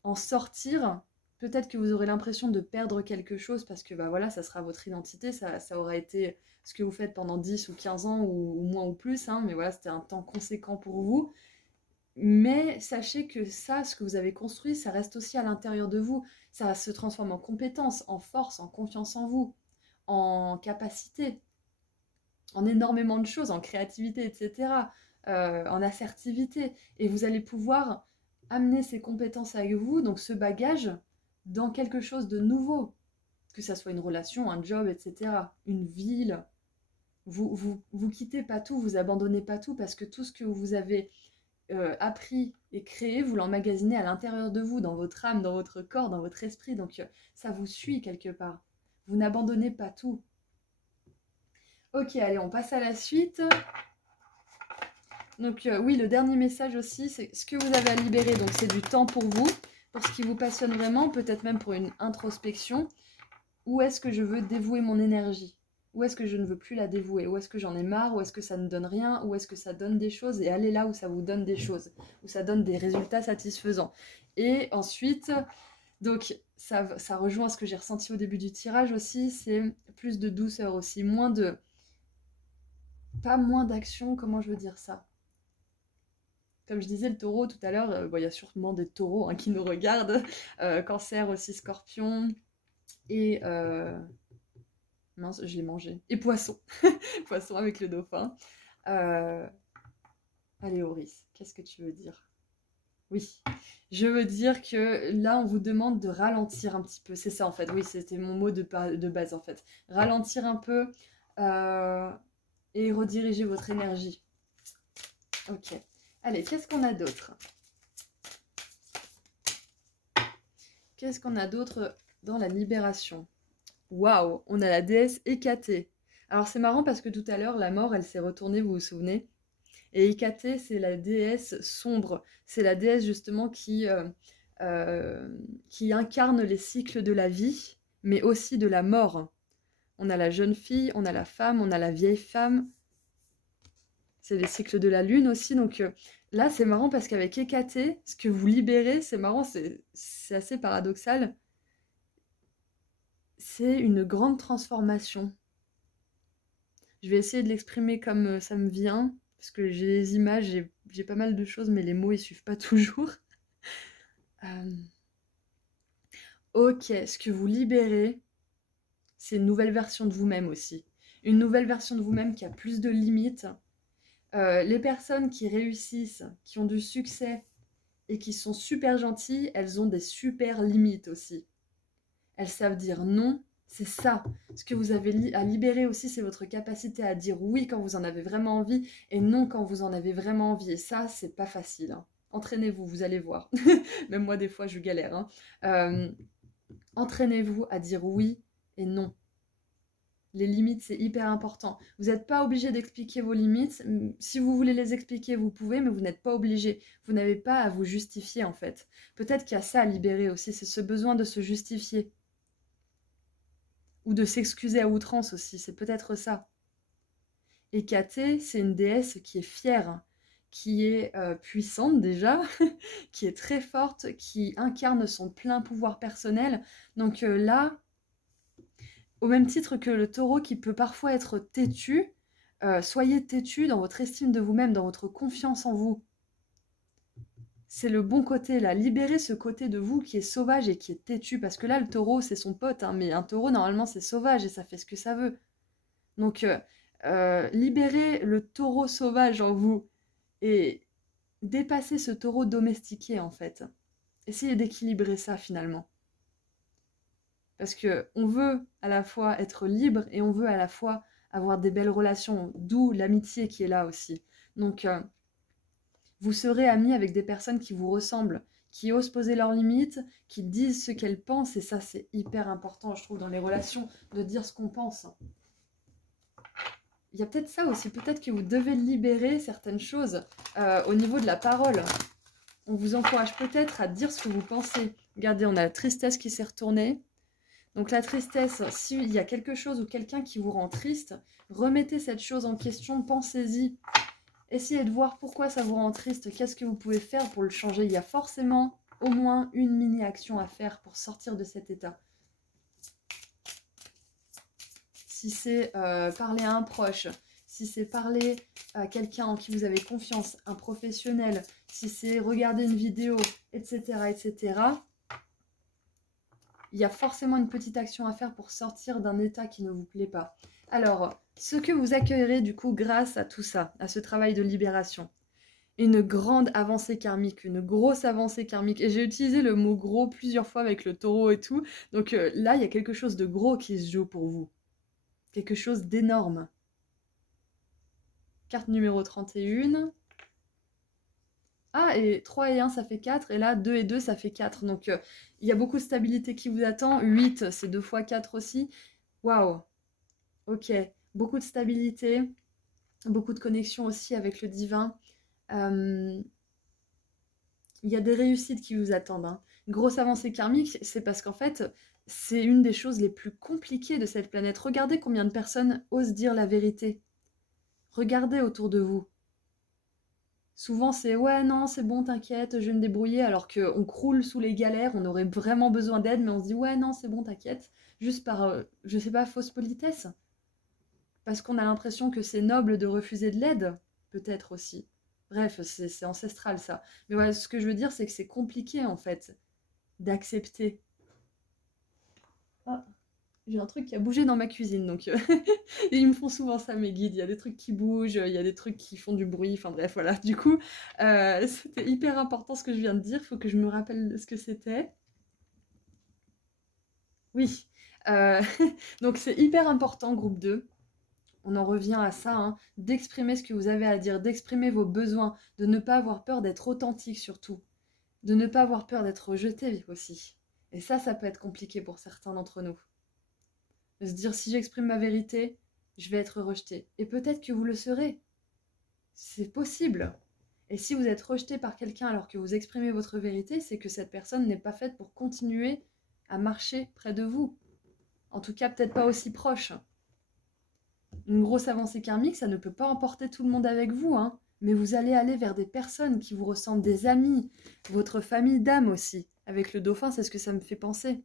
en sortir, peut-être que vous aurez l'impression de perdre quelque chose parce que bah, voilà, ça sera votre identité, ça aura été ce que vous faites pendant 10 ou 15 ans ou moins ou plus, hein, mais voilà, c'était un temps conséquent pour vous. Mais sachez que ça, ce que vous avez construit, ça reste aussi à l'intérieur de vous. Ça se transforme en compétence, en force, en confiance en vous, en capacité, en énormément de choses, en créativité, etc., en assertivité. Et vous allez pouvoir amener ces compétences avec vous, donc ce bagage, dans quelque chose de nouveau. Que ça soit une relation, un job, etc., une ville. Vous quittez pas tout, vous abandonnez pas tout, parce que tout ce que vous avez appris et créé, vous l'emmagasinez à l'intérieur de vous, dans votre âme, dans votre corps, dans votre esprit. Donc ça vous suit quelque part. Vous n'abandonnez pas tout. Ok, allez, on passe à la suite. Donc oui, le dernier message aussi, c'est ce que vous avez à libérer. Donc c'est du temps pour vous, pour ce qui vous passionne vraiment, peut-être même pour une introspection. Où est-ce que je veux dévouer mon énergie? Où est-ce que je ne veux plus la dévouer? Où est-ce que j'en ai marre? Où est-ce que ça ne donne rien? Où est-ce que ça donne des choses? Et allez là où ça vous donne des choses, où ça donne des résultats satisfaisants. Et ensuite, donc ça rejoint ce que j'ai ressenti au début du tirage aussi, c'est plus de douceur aussi, moins de... Pas moins d'action, comment je veux dire ça? Comme je disais, le taureau tout à l'heure, bon, il y a sûrement des taureaux hein, qui nous regardent, cancer aussi, scorpion, et... mince, je l'ai mangé. Et poisson. Poisson avec le dauphin. Allez, Auris, qu'est-ce que tu veux dire? Oui, je veux dire que là, on vous demande de ralentir un petit peu. C'est ça, en fait. Oui, c'était mon mot de base, en fait. Ralentir un peu et rediriger votre énergie. Ok. Allez, qu'est-ce qu'on a d'autre? Qu'est-ce qu'on a d'autre dans la libération? Waouh, on a la déesse Hécatée. Alors c'est marrant parce que tout à l'heure, la mort, elle s'est retournée, vous vous souvenez? Et Hécatée, c'est la déesse sombre. C'est la déesse justement qui incarne les cycles de la vie, mais aussi de la mort. On a la jeune fille, on a la femme, on a la vieille femme. C'est les cycles de la lune aussi. Donc là, c'est marrant parce qu'avec Hécaté, ce que vous libérez, c'est marrant, c'est assez paradoxal. C'est une grande transformation. Je vais essayer de l'exprimer comme ça me vient, parce que j'ai les images, j'ai pas mal de choses, mais les mots, ils suivent pas toujours. Ok, ce que vous libérez, c'est une nouvelle version de vous-même aussi. Une nouvelle version de vous-même qui a plus de limites. Les personnes qui réussissent, qui ont du succès et qui sont super gentilles, elles ont des super limites aussi. Elles savent dire non, c'est ça. Ce que vous avez à libérer aussi, c'est votre capacité à dire oui quand vous en avez vraiment envie et non quand vous en avez vraiment envie. Et ça, c'est pas facile. Hein. Entraînez-vous, vous allez voir. Même moi, des fois, je galère. Hein. Entraînez-vous à dire oui et non. Les limites, c'est hyper important. Vous n'êtes pas obligé d'expliquer vos limites. Si vous voulez les expliquer, vous pouvez, mais vous n'êtes pas obligé. Vous n'avez pas à vous justifier, en fait. Peut-être qu'il y a ça à libérer aussi, c'est ce besoin de se justifier. Ou de s'excuser à outrance aussi, c'est peut-être ça. Hécaté, c'est une déesse qui est fière, qui est puissante déjà, qui est très forte, qui incarne son plein pouvoir personnel. Donc là, au même titre que le taureau qui peut parfois être têtu, soyez têtu dans votre estime de vous-même, dans votre confiance en vous. C'est le bon côté, là. Libérez ce côté de vous qui est sauvage et qui est têtu. Parce que là, le taureau, c'est son pote. Hein, mais un taureau, normalement, c'est sauvage et ça fait ce que ça veut. Donc, libérez le taureau sauvage en vous. Et dépassez ce taureau domestiqué, en fait. Essayez d'équilibrer ça, finalement. Parce qu'on veut à la fois être libre et on veut à la fois avoir des belles relations, d'où l'amitié qui est là aussi. Donc, vous serez amis avec des personnes qui vous ressemblent, qui osent poser leurs limites, qui disent ce qu'elles pensent, et ça c'est hyper important, je trouve, dans les relations, de dire ce qu'on pense. Il y a peut-être ça aussi, peut-être que vous devez libérer certaines choses au niveau de la parole. On vous encourage peut-être à dire ce que vous pensez. Regardez, on a la tristesse qui s'est retournée. Donc la tristesse, s'il y a quelque chose ou quelqu'un qui vous rend triste, remettez cette chose en question, pensez-y. Essayez de voir pourquoi ça vous rend triste, qu'est-ce que vous pouvez faire pour le changer. Il y a forcément au moins une mini-action à faire pour sortir de cet état. Si c'est parler à un proche, si c'est parler à quelqu'un en qui vous avez confiance, un professionnel, si c'est regarder une vidéo, etc., etc., il y a forcément une petite action à faire pour sortir d'un état qui ne vous plaît pas. Alors, ce que vous accueillerez du coup grâce à tout ça, à ce travail de libération, une grande avancée karmique, une grosse avancée karmique. Et j'ai utilisé le mot gros plusieurs fois avec le taureau et tout. Donc là, il y a quelque chose de gros qui se joue pour vous. Quelque chose d'énorme. Carte numéro 31. Ah, et 3 et 1, ça fait 4. Et là, 2 et 2, ça fait 4. Donc, il y a beaucoup de stabilité qui vous attend. 8, c'est 2 fois 4 aussi. Waouh. Ok. Beaucoup de stabilité. Beaucoup de connexion aussi avec le divin. Il y a des réussites qui vous attendent. Hein. Grosse avancée karmique, c'est parce qu'en fait, c'est une des choses les plus compliquées de cette planète. Regardez combien de personnes osent dire la vérité. Regardez autour de vous. Souvent, c'est « ouais, non, c'est bon, t'inquiète, je vais me débrouiller », alors qu'on croule sous les galères, on aurait vraiment besoin d'aide, mais on se dit « ouais, non, c'est bon, t'inquiète », juste par, je sais pas, fausse politesse. Parce qu'on a l'impression que c'est noble de refuser de l'aide, peut-être aussi. Bref, c'est ancestral, ça. Mais voilà, ce que je veux dire, c'est que c'est compliqué, en fait, d'accepter. Ah, j'ai un truc qui a bougé dans ma cuisine, donc ils me font souvent ça, mes guides. Il y a des trucs qui bougent, il y a des trucs qui font du bruit, enfin bref, voilà. Du coup, c'était hyper important ce que je viens de dire, il faut que je me rappelle ce que c'était. Oui, donc c'est hyper important, groupe 2. On en revient à ça, hein, d'exprimer ce que vous avez à dire, d'exprimer vos besoins, de ne pas avoir peur d'être authentique surtout, de ne pas avoir peur d'être rejeté aussi. Et ça peut être compliqué pour certains d'entre nous. De se dire, si j'exprime ma vérité, je vais être rejeté. Et peut-être que vous le serez. C'est possible. Et si vous êtes rejeté par quelqu'un alors que vous exprimez votre vérité, c'est que cette personne n'est pas faite pour continuer à marcher près de vous. En tout cas, peut-être pas aussi proche. Une grosse avancée karmique, ça ne peut pas emporter tout le monde avec vous, hein. Mais vous allez aller vers des personnes qui vous ressemblent, des amis, votre famille d'âme aussi. Avec le dauphin, c'est ce que ça me fait penser.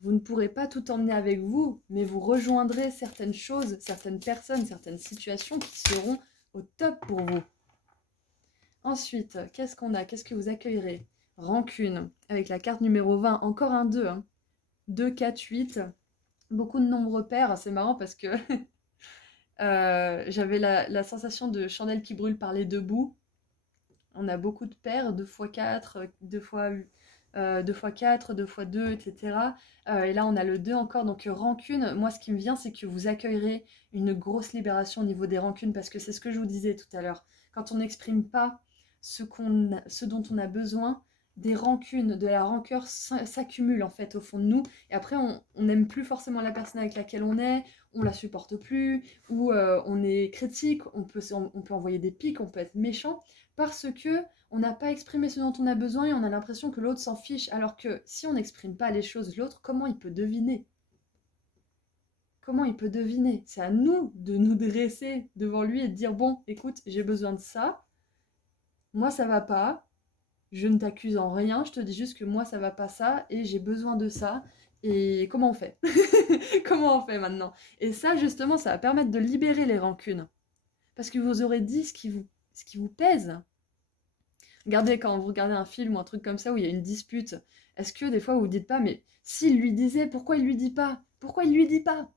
Vous ne pourrez pas tout emmener avec vous, mais vous rejoindrez certaines choses, certaines personnes, certaines situations qui seront au top pour vous. Ensuite, qu'est-ce qu'on a? Qu'est-ce que vous accueillerez? Rancune, avec la carte numéro 20, encore un 2. Hein. 2, 4, 8. Beaucoup de nombres pairs, c'est marrant parce que j'avais la sensation de chandelle qui brûle par les deux bouts. On a beaucoup de paires, 2 x 4, 2 fois 4, 2 fois 2, etc. Et là, on a le 2 encore. Donc, rancune, moi, ce qui me vient, c'est que vous accueillerez une grosse libération au niveau des rancunes, parce que c'est ce que je vous disais tout à l'heure. Quand on n'exprime pas ce dont on a besoin, des rancunes, de la rancœur s'accumule en fait au fond de nous. Et après, on n'aime plus forcément la personne avec laquelle on la supporte plus, ou on est critique, on peut envoyer des pics, on peut être méchant, parce que on n'a pas exprimé ce dont on a besoin et on a l'impression que l'autre s'en fiche. Alors que si on n'exprime pas les choses, l'autre, comment il peut deviner? Comment il peut deviner? C'est à nous de nous dresser devant lui et de dire, bon, écoute, j'ai besoin de ça, moi ça va pas, je ne t'accuse en rien, je te dis juste que moi ça va pas ça et j'ai besoin de ça. Et comment on fait? Comment on fait maintenant? Et ça, justement, ça va permettre de libérer les rancunes. Parce que vous aurez dit ce qui vous pèse. Regardez, quand vous regardez un film ou un truc comme ça où il y a une dispute, est-ce que des fois vous vous dites pas, mais s'il lui disait, pourquoi il lui dit pas? Pourquoi il lui dit pas?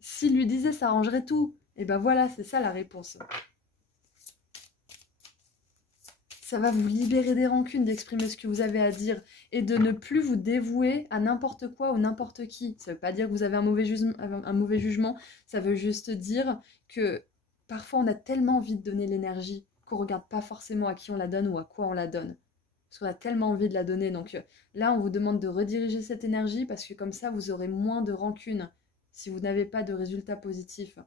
S'il lui disait, ça arrangerait tout. Et ben voilà, c'est ça la réponse. Ça va vous libérer des rancunes, d'exprimer ce que vous avez à dire et de ne plus vous dévouer à n'importe quoi ou n'importe qui. Ça ne veut pas dire que vous avez un mauvais jugement, ça veut juste dire que parfois on a tellement envie de donner l'énergie qu'on ne regarde pas forcément à qui on la donne ou à quoi on la donne. Parce qu'on a tellement envie de la donner. Donc là, on vous demande de rediriger cette énergie parce que comme ça, vous aurez moins de rancune si vous n'avez pas de résultats positifs.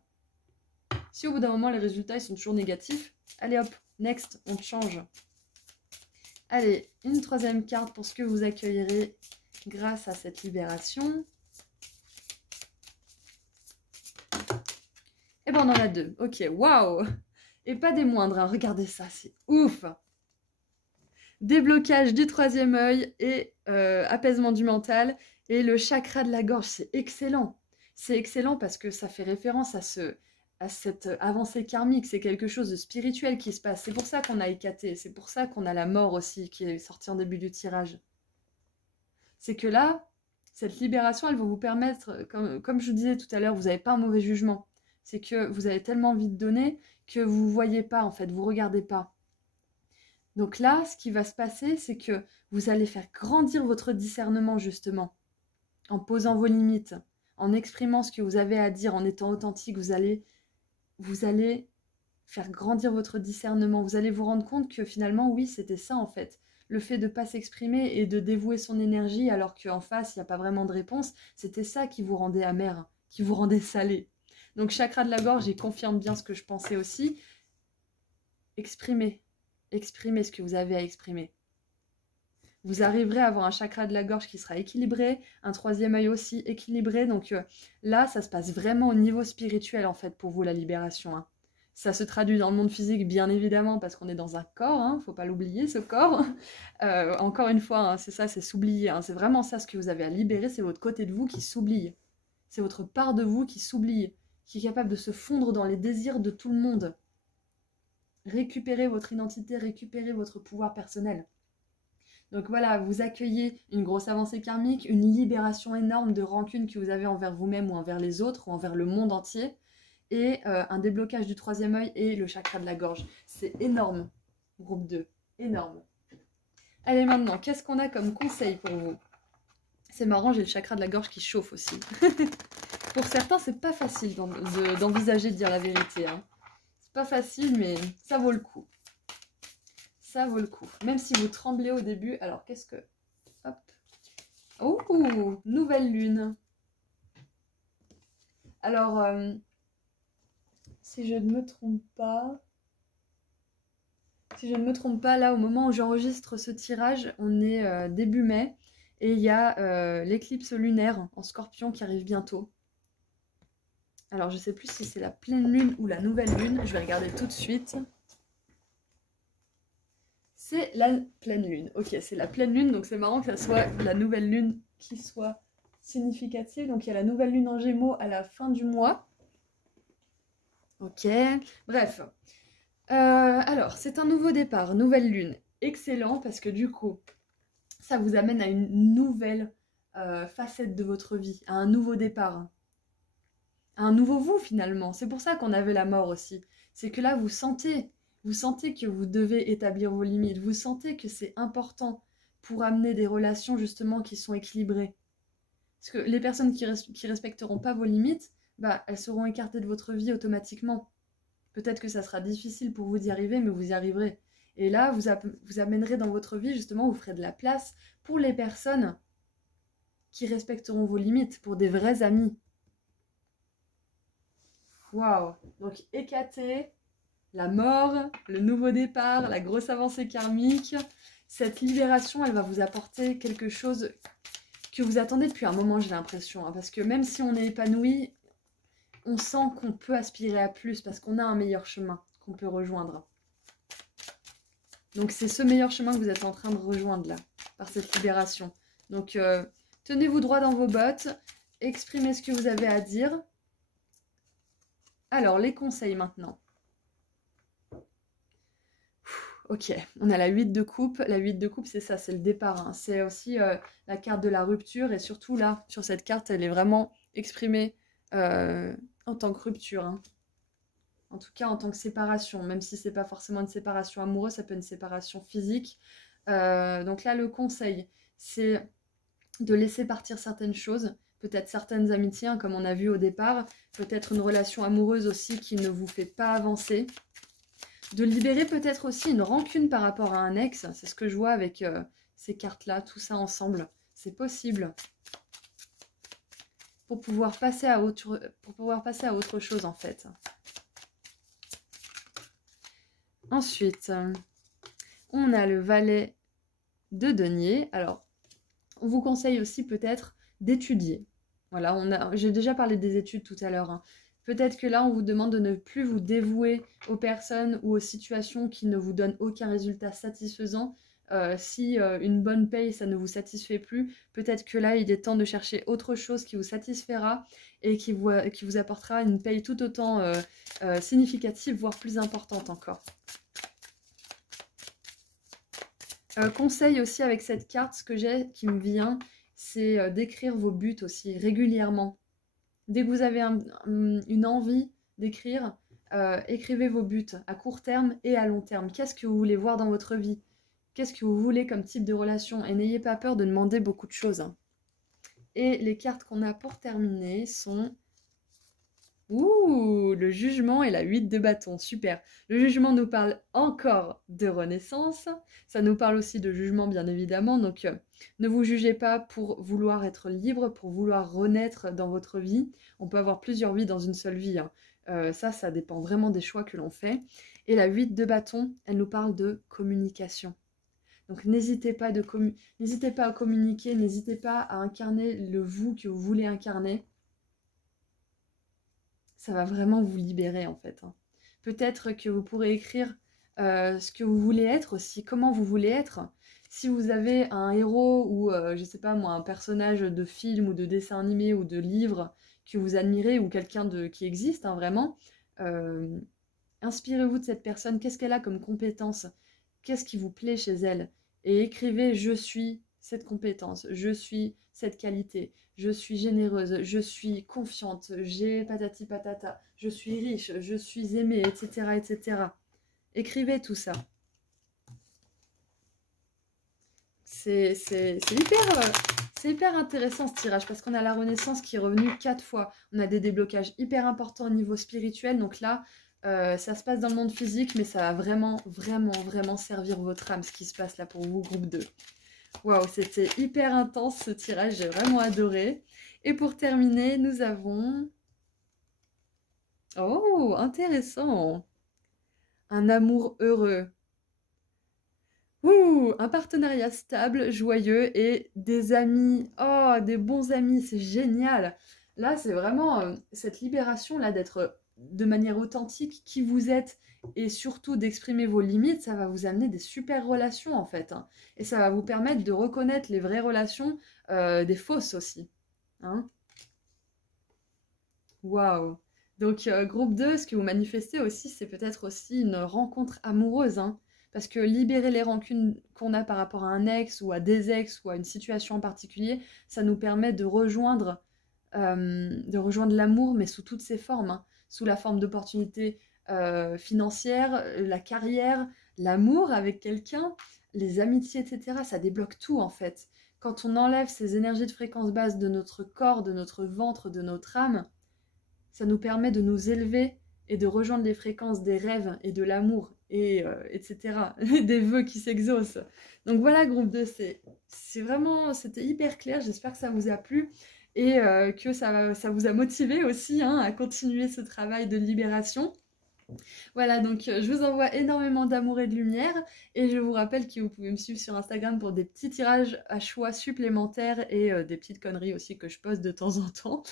Si au bout d'un moment, les résultats ils sont toujours négatifs, allez hop, next, on change. Allez, une troisième carte pour ce que vous accueillerez grâce à cette libération. Et ben on en a 2. Ok, waouh! Et pas des moindres, hein. Regardez ça, c'est ouf! Déblocage du troisième œil et apaisement du mental. Et le chakra de la gorge, c'est excellent. C'est excellent parce que ça fait référence à cette avancée karmique, c'est quelque chose de spirituel qui se passe. C'est pour ça qu'on a Hécaté, c'est pour ça qu'on a la mort aussi qui est sortie en début du tirage. C'est que là, cette libération, elle va vous permettre, comme je vous disais tout à l'heure, vous n'avez pas un mauvais jugement. C'est que vous avez tellement envie de donner que vous ne voyez pas, en fait, vous ne regardez pas. Donc là, ce qui va se passer, c'est que vous allez faire grandir votre discernement, justement, en posant vos limites, en exprimant ce que vous avez à dire, en étant authentique, vous allez faire grandir votre discernement. Vous allez vous rendre compte que finalement, oui, c'était ça en fait. Le fait de ne pas s'exprimer et de dévouer son énergie alors qu'en face, il n'y a pas vraiment de réponse, c'était ça qui vous rendait amer, qui vous rendait salé. Donc, chakra de la gorge, il confirme bien ce que je pensais aussi. Exprimez ce que vous avez à exprimer. Vous arriverez à avoir un chakra de la gorge qui sera équilibré, un troisième œil aussi équilibré. Donc là, ça se passe vraiment au niveau spirituel en fait pour vous, la libération. Hein. Ça se traduit dans le monde physique, bien évidemment, parce qu'on est dans un corps, hein, faut pas l'oublier, ce corps. Encore une fois, hein, c'est ça, c'est s'oublier. Hein, c'est vraiment ça ce que vous avez à libérer, c'est votre côté de vous qui s'oublie. C'est votre part de vous qui s'oublie, qui est capable de se fondre dans les désirs de tout le monde. Récupérez votre identité, récupérez votre pouvoir personnel. Donc voilà, vous accueillez une grosse avancée karmique, une libération énorme de rancune que vous avez envers vous-même ou envers les autres ou envers le monde entier, et un déblocage du troisième œil et le chakra de la gorge. C'est énorme, groupe 2, énorme. Allez maintenant, qu'est-ce qu'on a comme conseil pour vous? C'est marrant, j'ai le chakra de la gorge qui chauffe aussi. Pour certains, c'est pas facile d'envisager de dire la vérité. Hein. C'est pas facile, mais ça vaut le coup. Ça vaut le coup. Même si vous tremblez au début. Alors, qu'est-ce que... Hop. Oh, nouvelle lune. Alors, si je ne me trompe pas... Si je ne me trompe pas, là, au moment où j'enregistre ce tirage, on est début mai. Et il y a l'éclipse lunaire en Scorpion qui arrive bientôt. Alors, je sais plus si c'est la pleine lune ou la nouvelle lune. Je vais regarder tout de suite. C'est la pleine lune. Ok, c'est la pleine lune, donc c'est marrant que ça soit la nouvelle lune qui soit significative. Donc, il y a la nouvelle lune en Gémeaux à la fin du mois. Ok, bref. Alors, c'est un nouveau départ, nouvelle lune. Excellent, parce que du coup, ça vous amène à une nouvelle facette de votre vie, à un nouveau départ, à un nouveau vous finalement. C'est pour ça qu'on avait la mort aussi. C'est que là, vous sentez que vous devez établir vos limites, vous sentez que c'est important pour amener des relations justement qui sont équilibrées. Parce que les personnes qui respecteront pas vos limites, bah, elles seront écartées de votre vie automatiquement. Peut-être que ça sera difficile pour vous d'y arriver, mais vous y arriverez. Et là, vous amènerez dans votre vie, justement, vous ferez de la place pour les personnes qui respecteront vos limites, pour des vrais amis. Waouh! Donc, Hécaté, la mort, le nouveau départ, la grosse avancée karmique. Cette libération, elle va vous apporter quelque chose que vous attendez depuis un moment, j'ai l'impression. Hein, parce que même si on est épanoui, on sent qu'on peut aspirer à plus parce qu'on a un meilleur chemin qu'on peut rejoindre. Donc c'est ce meilleur chemin que vous êtes en train de rejoindre là, par cette libération. Donc tenez-vous droit dans vos bottes, exprimez ce que vous avez à dire. Alors les conseils maintenant. Ok, on a la 8 de coupe. La 8 de coupe, c'est ça, c'est le départ. Hein. C'est aussi la carte de la rupture. Et surtout là, sur cette carte, elle est vraiment exprimée en tant que rupture. Hein. En tout cas, en tant que séparation. Même si c'est pas forcément une séparation amoureuse, ça peut être une séparation physique. Donc là, le conseil, c'est de laisser partir certaines choses. Peut-être certaines amitiés, hein, comme on a vu au départ. Peut-être une relation amoureuse aussi qui ne vous fait pas avancer. De libérer peut-être aussi une rancune par rapport à un ex. C'est ce que je vois avec ces cartes-là, tout ça ensemble. C'est possible. Pour pouvoir passer à autre chose, en fait. Ensuite, on a le valet de denier. Alors, on vous conseille aussi peut-être d'étudier. Voilà, j'ai déjà parlé des études tout à l'heure. Hein. Peut-être que là, on vous demande de ne plus vous dévouer aux personnes ou aux situations qui ne vous donnent aucun résultat satisfaisant. Si une bonne paye, ça ne vous satisfait plus, peut-être que là, il est temps de chercher autre chose qui vous satisfera et qui vous apportera une paye tout autant significative, voire plus importante encore. Conseil aussi avec cette carte, ce que j'ai qui me vient, c'est d'écrire vos buts aussi régulièrement. Dès que vous avez une envie d'écrire, écrivez vos buts à court terme et à long terme. Qu'est-ce que vous voulez voir dans votre vie? Qu'est-ce que vous voulez comme type de relation? Et n'ayez pas peur de demander beaucoup de choses. Hein. Et les cartes qu'on a pour terminer sont... Ouh, le jugement et la 8 de bâton, super. Le jugement nous parle encore de renaissance, ça nous parle aussi de jugement bien évidemment, donc ne vous jugez pas pour vouloir être libre, pour vouloir renaître dans votre vie. On peut avoir plusieurs vies dans une seule vie, hein. Ça dépend vraiment des choix que l'on fait. Et la 8 de bâton, elle nous parle de communication. Donc n'hésitez pas à communiquer, n'hésitez pas à incarner le vous que vous voulez incarner. Ça va vraiment vous libérer en fait. Hein. Peut-être que vous pourrez écrire ce que vous voulez être aussi, comment vous voulez être. Si vous avez un héros ou, je sais pas moi, un personnage de film ou de dessin animé ou de livre que vous admirez ou quelqu'un qui existe hein, vraiment, inspirez-vous de cette personne. Qu'est-ce qu'elle a comme compétence? Qu'est-ce qui vous plaît chez elle? Et écrivez « Je suis cette compétence, je suis cette qualité, je suis généreuse, je suis confiante, j'ai patati patata, je suis riche, je suis aimée, etc. etc. » Écrivez tout ça. C'est hyper intéressant ce tirage parce qu'on a la Renaissance qui est revenue 4 fois. On a des déblocages hyper importants au niveau spirituel. Donc là, ça se passe dans le monde physique, mais ça va vraiment servir votre âme, ce qui se passe là pour vous, groupe 2. Waouh, c'était hyper intense ce tirage, j'ai vraiment adoré. Et pour terminer, nous avons... Oh, intéressant. Un amour heureux. Ouh, un partenariat stable, joyeux et des amis. Oh, des bons amis, c'est génial. là, c'est vraiment cette libération-là d'être de manière authentique qui vous êtes et surtout d'exprimer vos limites, ça va vous amener des super relations en fait. Hein. Et ça va vous permettre de reconnaître les vraies relations des fausses aussi. Hein. Waouh! Donc, groupe 2, ce que vous manifestez aussi, c'est peut-être aussi une rencontre amoureuse. Hein. Parce que libérer les rancunes qu'on a par rapport à un ex ou à des ex ou à une situation en particulier, ça nous permet de rejoindre l'amour, mais sous toutes ses formes. Hein. Sous la forme d'opportunités financières, la carrière, l'amour avec quelqu'un, les amitiés, etc. Ça débloque tout en fait. Quand on enlève ces énergies de fréquence basse de notre corps, de notre ventre, de notre âme, ça nous permet de nous élever et de rejoindre les fréquences des rêves et de l'amour, et etc. Des vœux qui s'exaucent. Donc voilà, groupe 2, c'est vraiment, c'était hyper clair. J'espère que ça vous a plu et que ça vous a motivé aussi hein, à continuer ce travail de libération. Voilà, donc je vous envoie énormément d'amour et de lumière et je vous rappelle que vous pouvez me suivre sur Instagram pour des petits tirages à choix supplémentaires et des petites conneries aussi que je poste de temps en temps.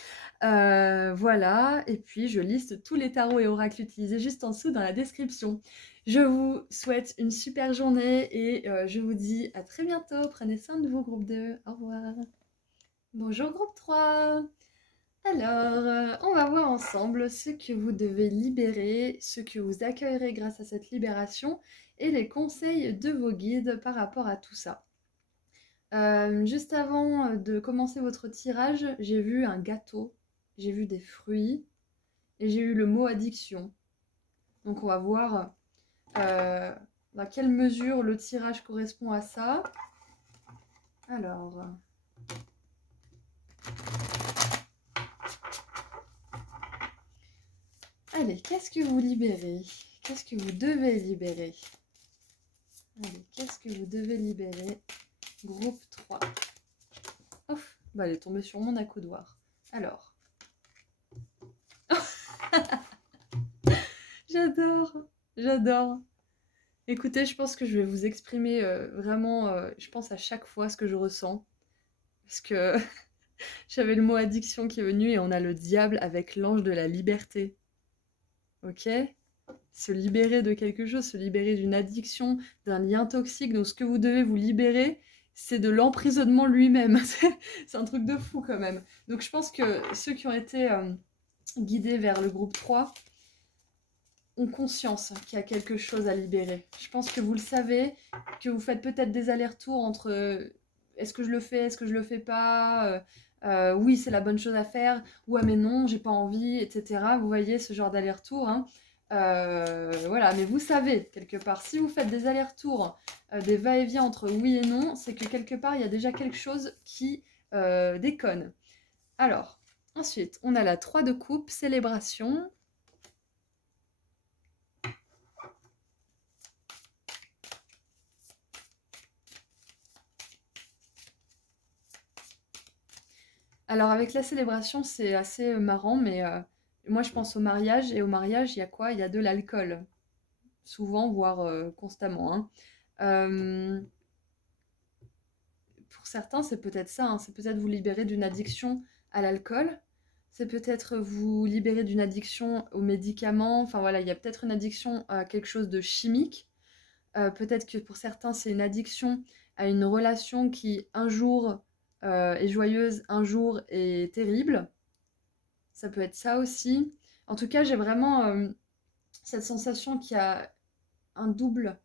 Voilà, et puis je liste tous les tarots et oracles utilisés juste en dessous dans la description. Je vous souhaite une super journée et je vous dis à très bientôt. Prenez soin de vous, groupe 2. Au revoir. Bonjour, groupe 3. Alors, on va voir ensemble ce que vous devez libérer, ce que vous accueillerez grâce à cette libération et les conseils de vos guides par rapport à tout ça. Juste avant de commencer votre tirage, j'ai vu un gâteau, j'ai vu des fruits et j'ai eu le mot addiction. Donc on va voir dans quelle mesure le tirage correspond à ça. Alors... Allez, qu'est-ce que vous libérez? Qu'est-ce que vous devez libérer? Allez, qu'est-ce que vous devez libérer? Groupe 3. Ouf, bah elle est tombée sur mon accoudoir. Alors. J'adore, j'adore. Écoutez, je pense que je vais vous exprimer vraiment, je pense à chaque fois ce que je ressens. Parce que j'avais le mot addiction qui est venu et on a le diable avec l'ange de la liberté. Ok? Se libérer de quelque chose, se libérer d'une addiction, d'un lien toxique. Donc ce que vous devez vous libérer, c'est de l'emprisonnement lui-même. C'est un truc de fou quand même. Donc je pense que ceux qui ont été guidés vers le groupe 3 ont conscience qu'il y a quelque chose à libérer. Je pense que vous le savez, que vous faites peut-être des allers-retours entre est-ce que je le fais, est-ce que je le fais pas, oui c'est la bonne chose à faire, ouais mais non j'ai pas envie, etc. Vous voyez ce genre d'aller-retour, hein. Voilà, mais vous savez quelque part, si vous faites des allers-retours, des va-et-vient entre oui et non, c'est que quelque part il y a déjà quelque chose qui déconne. Alors, ensuite, on a la 3 de coupe, célébration. Alors avec la célébration, c'est assez marrant, mais moi je pense au mariage, et au mariage, il y a quoi? Il y a de l'alcool, souvent, voire constamment. Hein. Pour certains, c'est peut-être ça, hein. C'est peut-être vous libérer d'une addiction à l'alcool, c'est peut-être vous libérer d'une addiction aux médicaments, enfin voilà, il y a peut-être une addiction à quelque chose de chimique, peut-être que pour certains, c'est une addiction à une relation qui, un jour, est joyeuse, un jour est terrible. Ça peut être ça aussi. En tout cas, j'ai vraiment cette sensation qu'il y a un double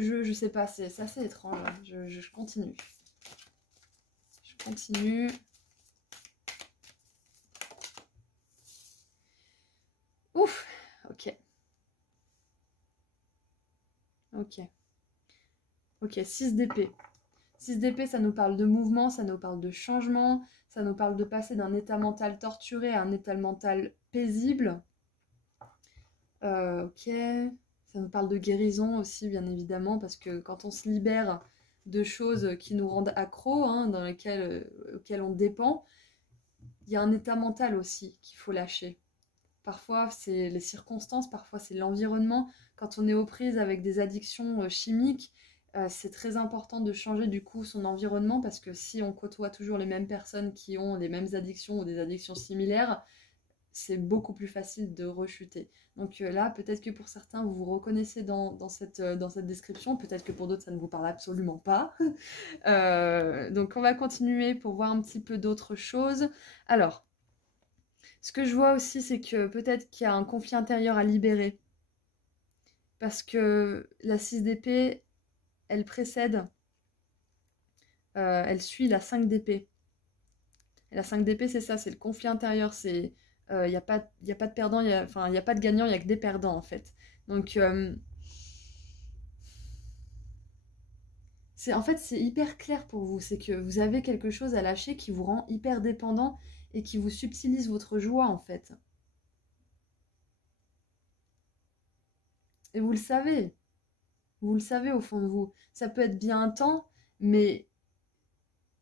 jeu, je sais pas, c'est assez étrange. Hein. Je continue. Je continue. Ouf, ok. Ok. Ok, 6 d'épée. 6 d'épée, ça nous parle de mouvement, ça nous parle de changement, ça nous parle de passer d'un état mental torturé à un état mental paisible. Ok, ça nous parle de guérison aussi, bien évidemment, parce que quand on se libère de choses qui nous rendent accros, hein, auxquelles on dépend, il y a un état mental aussi qu'il faut lâcher. Parfois, c'est les circonstances, parfois c'est l'environnement. Quand on est aux prises avec des addictions chimiques, C'est très important de changer du coup son environnement parce que si on côtoie toujours les mêmes personnes qui ont les mêmes addictions ou des addictions similaires, c'est beaucoup plus facile de rechuter. Donc là, peut-être que pour certains, vous vous reconnaissez dans cette description, peut-être que pour d'autres, ça ne vous parle absolument pas. Donc on va continuer pour voir un petit peu d'autres choses. Alors, ce que je vois aussi, c'est que peut-être qu'il y a un conflit intérieur à libérer. Parce que la 6 d'épée, elle précède, elle suit la 5 d'épée. Et la 5 d'épée, c'est ça, c'est le conflit intérieur. C'est, il n'y a pas, y a pas de perdant, enfin, il n'y a pas de gagnant, il n'y a que des perdants en fait. Donc, en fait, c'est hyper clair pour vous. C'est que vous avez quelque chose à lâcher qui vous rend hyper dépendant et qui vous subtilise votre joie en fait. Et vous le savez. Vous le savez au fond de vous. Ça peut être bien un temps, mais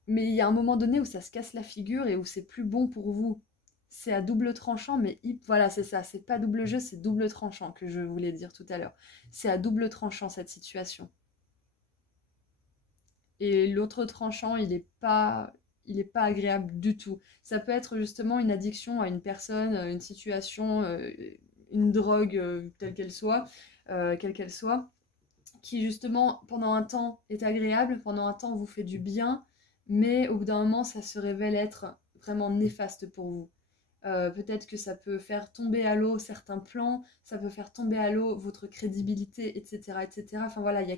il y a un moment donné où ça se casse la figure et où c'est plus bon pour vous. C'est à double tranchant, mais voilà, c'est ça. C'est pas double jeu, c'est double tranchant que je voulais dire tout à l'heure. C'est à double tranchant cette situation. Et l'autre tranchant, il est pas agréable du tout. Ça peut être justement une addiction à une personne, une situation, une drogue, quelle qu'elle soit, qui justement pendant un temps est agréable, pendant un temps vous fait du bien, mais au bout d'un moment ça se révèle être vraiment néfaste pour vous. Peut-être que ça peut faire tomber à l'eau certains plans, ça peut faire tomber à l'eau votre crédibilité, etc., etc. Enfin voilà, euh, il y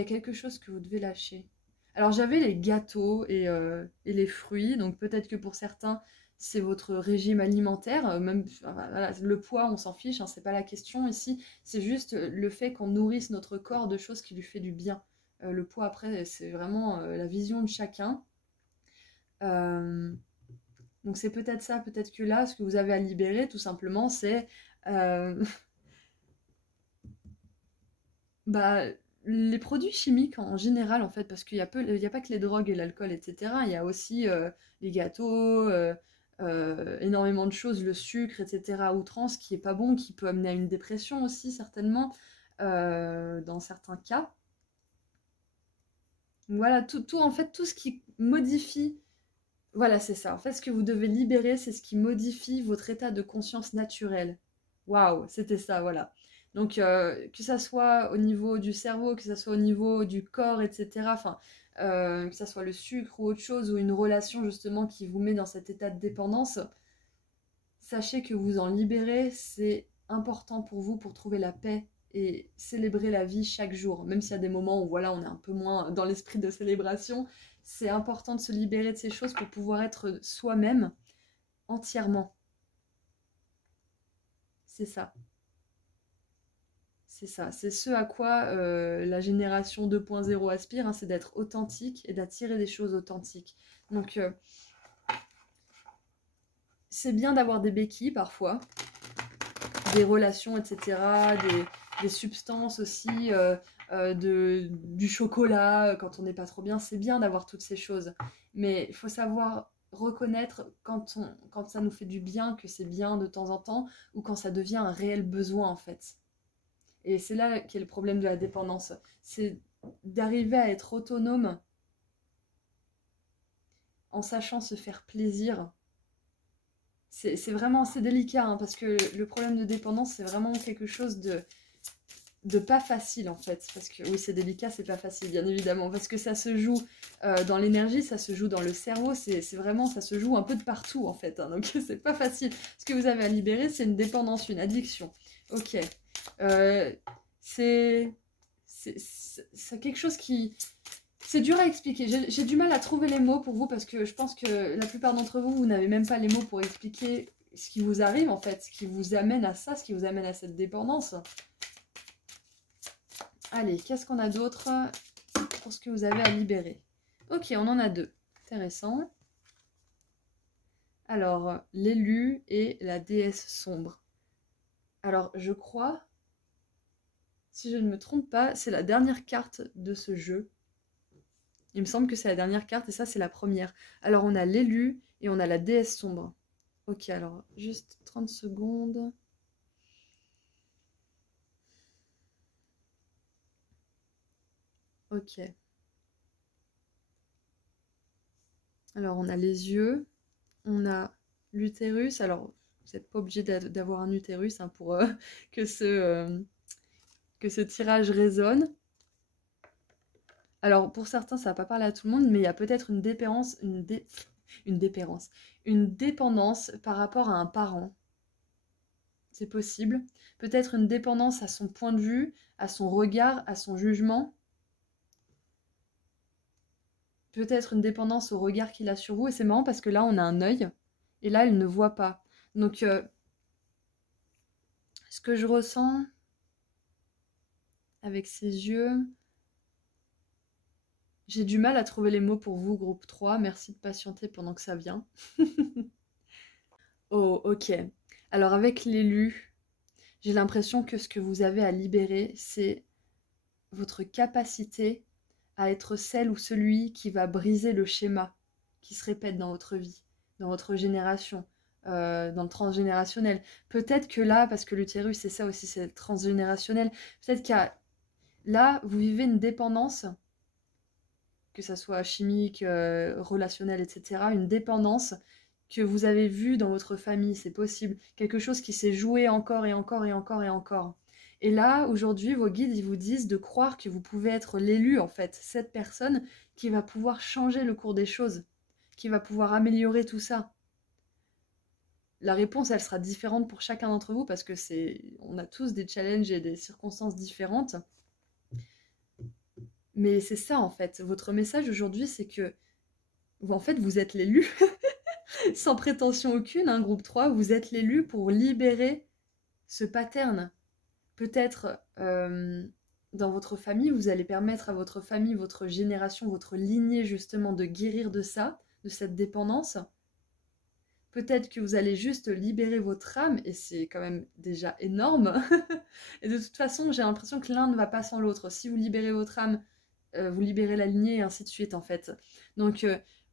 a quelque chose que vous devez lâcher. Alors j'avais les gâteaux et les fruits, donc peut-être que pour certains c'est votre régime alimentaire, même enfin, voilà, le poids on s'en fiche, hein, c'est pas la question ici, c'est juste le fait qu'on nourrisse notre corps de choses qui lui fait du bien. Le poids après c'est vraiment la vision de chacun. Euh, donc c'est peut-être ça, peut-être que là ce que vous avez à libérer tout simplement c'est euh, bah, les produits chimiques en général, en fait, parce il y a pas que les drogues et l'alcool, etc. Il y a aussi les gâteaux, énormément de choses, le sucre, etc. à outrance, qui est pas bon, qui peut amener à une dépression aussi, certainement, dans certains cas. Voilà, en fait, tout ce qui modifie. Voilà, c'est ça. En fait, ce que vous devez libérer, c'est ce qui modifie votre état de conscience naturel. Waouh, c'était ça, voilà. Donc, que ça soit au niveau du cerveau, que ça soit au niveau du corps, etc. Enfin, que ça soit le sucre ou autre chose, ou une relation justement qui vous met dans cet état de dépendance, sachez que vous en libérez, c'est important pour vous pour trouver la paix et célébrer la vie chaque jour. Même s'il y a des moments où voilà, on est un peu moins dans l'esprit de célébration, c'est important de se libérer de ces choses pour pouvoir être soi-même entièrement. C'est ça. C'est ça. C'est ce à quoi la génération 2.0 aspire, hein, c'est d'être authentique et d'attirer des choses authentiques. Donc, c'est bien d'avoir des béquilles parfois, des relations, etc., des substances aussi, du chocolat quand on n'est pas trop bien. C'est bien d'avoir toutes ces choses. Mais il faut savoir reconnaître quand ça nous fait du bien, que c'est bien de temps en temps, ou quand ça devient un réel besoin en fait. Et c'est là qu'est le problème de la dépendance. C'est d'arriver à être autonome en sachant se faire plaisir. C'est vraiment assez délicat, hein, parce que le problème de dépendance, c'est vraiment quelque chose de pas facile en fait. Parce que oui, c'est délicat, c'est pas facile, bien évidemment. Parce que ça se joue dans l'énergie, ça se joue dans le cerveau, c'est vraiment, ça se joue un peu de partout en fait. Hein, donc c'est pas facile. Ce que vous avez à libérer, c'est une dépendance, une addiction. Ok. C'est quelque chose qui... C'est dur à expliquer. J'ai du mal à trouver les mots pour vous parce que je pense que la plupart d'entre vous, vous n'avez même pas les mots pour expliquer ce qui vous arrive en fait, ce qui vous amène à ça, ce qui vous amène à cette dépendance. Allez, qu'est-ce qu'on a d'autre pour ce que vous avez à libérer? Ok, on en a deux. Intéressant. Alors, l'élu et la déesse sombre. Alors, je crois, si je ne me trompe pas, c'est la dernière carte de ce jeu. Il me semble que c'est la dernière carte et ça, c'est la première. Alors, on a l'élu et on a la déesse sombre. Ok, alors, juste 30 secondes. Ok. Alors, on a les yeux, on a l'utérus. Alors, vous n'êtes pas obligé d'avoir un utérus hein, pour que, que ce tirage résonne. Alors, pour certains, ça va pas parler à tout le monde, mais il y a peut-être une dépendance, une dépendance par rapport à un parent. C'est possible. Peut-être une dépendance à son point de vue, à son regard, à son jugement. Peut-être une dépendance au regard qu'il a sur vous. Et c'est marrant parce que là, on a un œil, et là, il ne voit pas. Donc, ce que je ressens avec ses yeux... J'ai du mal à trouver les mots pour vous, groupe 3. Merci de patienter pendant que ça vient. Oh, ok. Alors, avec l'élu, j'ai l'impression que ce que vous avez à libérer, c'est votre capacité à être celle ou celui qui va briser le schéma qui se répète dans votre vie, dans votre génération, dans le transgénérationnel. Peut-être que là, parce que l'utérus, c'est ça aussi, c'est le transgénérationnel, peut-être qu'il y a... Là, vous vivez une dépendance, que ça soit chimique, relationnelle, etc., une dépendance que vous avez vue dans votre famille, c'est possible. Quelque chose qui s'est joué encore et encore et encore et encore. Et là, aujourd'hui, vos guides, ils vous disent de croire que vous pouvez être l'élu, en fait, cette personne qui va pouvoir changer le cours des choses, qui va pouvoir améliorer tout ça. La réponse, elle sera différente pour chacun d'entre vous parce que on a tous des challenges et des circonstances différentes. Mais c'est ça, en fait. Votre message aujourd'hui, c'est que, en fait, vous êtes l'élu. Sans prétention aucune, hein, groupe 3, vous êtes l'élu pour libérer ce pattern. Peut-être dans votre famille, vous allez permettre à votre famille, votre génération, votre lignée justement de guérir de ça, de cette dépendance. Peut-être que vous allez juste libérer votre âme, et c'est quand même déjà énorme. Et de toute façon, j'ai l'impression que l'un ne va pas sans l'autre. Si vous libérez votre âme, vous libérez la lignée, et ainsi de suite, en fait. Donc,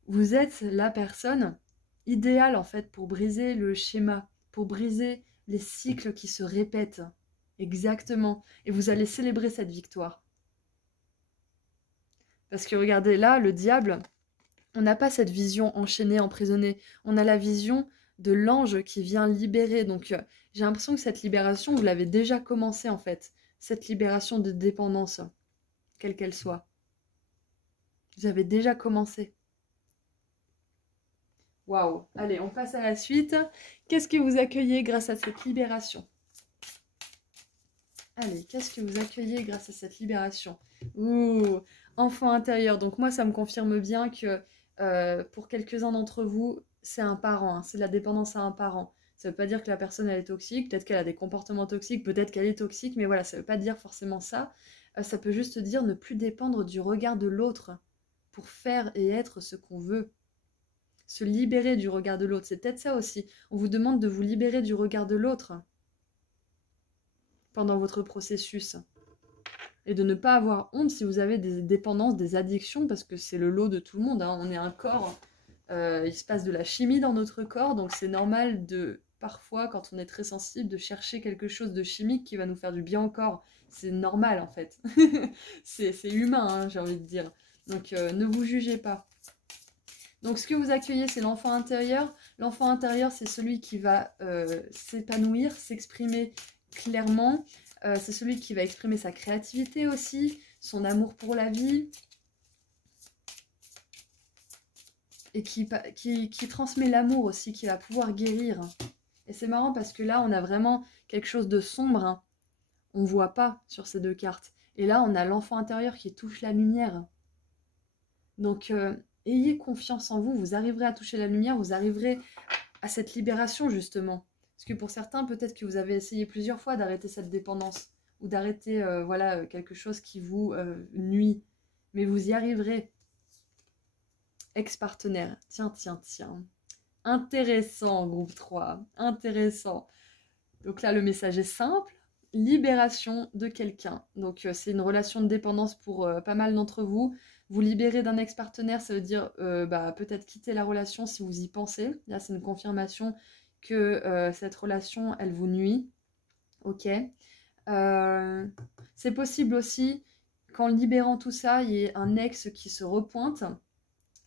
vous êtes la personne idéale, en fait, pour briser le schéma, pour briser les cycles qui se répètent. Exactement. Et vous allez célébrer cette victoire. Parce que regardez, là, le diable, on n'a pas cette vision enchaînée, emprisonnée. On a la vision de l'ange qui vient libérer. Donc, j'ai l'impression que cette libération, vous l'avez déjà commencé, en fait. Cette libération de dépendance, quelle qu'elle soit. Vous avez déjà commencé. Waouh. Allez, on passe à la suite. Qu'est-ce que vous accueillez grâce à cette libération? Allez, qu'est-ce que vous accueillez grâce à cette libération? Ouh, enfant intérieur. Donc moi, ça me confirme bien que pour quelques-uns d'entre vous, c'est un parent, hein, c'est la dépendance à un parent. Ça ne veut pas dire que la personne, elle est toxique, peut-être qu'elle a des comportements toxiques, peut-être qu'elle est toxique, mais voilà, ça ne veut pas dire forcément ça. Ça peut juste dire ne plus dépendre du regard de l'autre pour faire et être ce qu'on veut. Se libérer du regard de l'autre, c'est peut-être ça aussi. On vous demande de vous libérer du regard de l'autre pendant votre processus. Et de ne pas avoir honte si vous avez des dépendances, des addictions, parce que c'est le lot de tout le monde, hein. On est un corps, il se passe de la chimie dans notre corps, donc c'est normal de, parfois, quand on est très sensible, de chercher quelque chose de chimique qui va nous faire du bien au corps. C'est normal, en fait. c'est humain, hein, j'ai envie de dire. Donc, ne vous jugez pas. Donc, ce que vous accueillez, c'est l'enfant intérieur. L'enfant intérieur, c'est celui qui va s'épanouir, s'exprimer clairement. C'est celui qui va exprimer sa créativité aussi, son amour pour la vie, et qui transmet l'amour aussi, qui va pouvoir guérir. Et c'est marrant parce que là, on a vraiment quelque chose de sombre, hein. On ne voit pas sur ces deux cartes. Et là, on a l'enfant intérieur qui touche la lumière. Donc, ayez confiance en vous, vous arriverez à toucher la lumière, vous arriverez à cette libération, justement. Parce que pour certains, peut-être que vous avez essayé plusieurs fois d'arrêter cette dépendance, ou d'arrêter voilà, quelque chose qui vous nuit. Mais vous y arriverez. Ex-partenaire. Tiens, tiens, tiens. Intéressant, groupe 3. Intéressant. Donc là, le message est simple. Libération de quelqu'un. Donc c'est une relation de dépendance pour pas mal d'entre vous. Vous libérer d'un ex-partenaire, ça veut dire peut-être quitter la relation si vous y pensez. Là, c'est une confirmation que cette relation, elle vous nuit. Ok. C'est possible aussi qu'en libérant tout ça, il y ait un ex qui se repointe.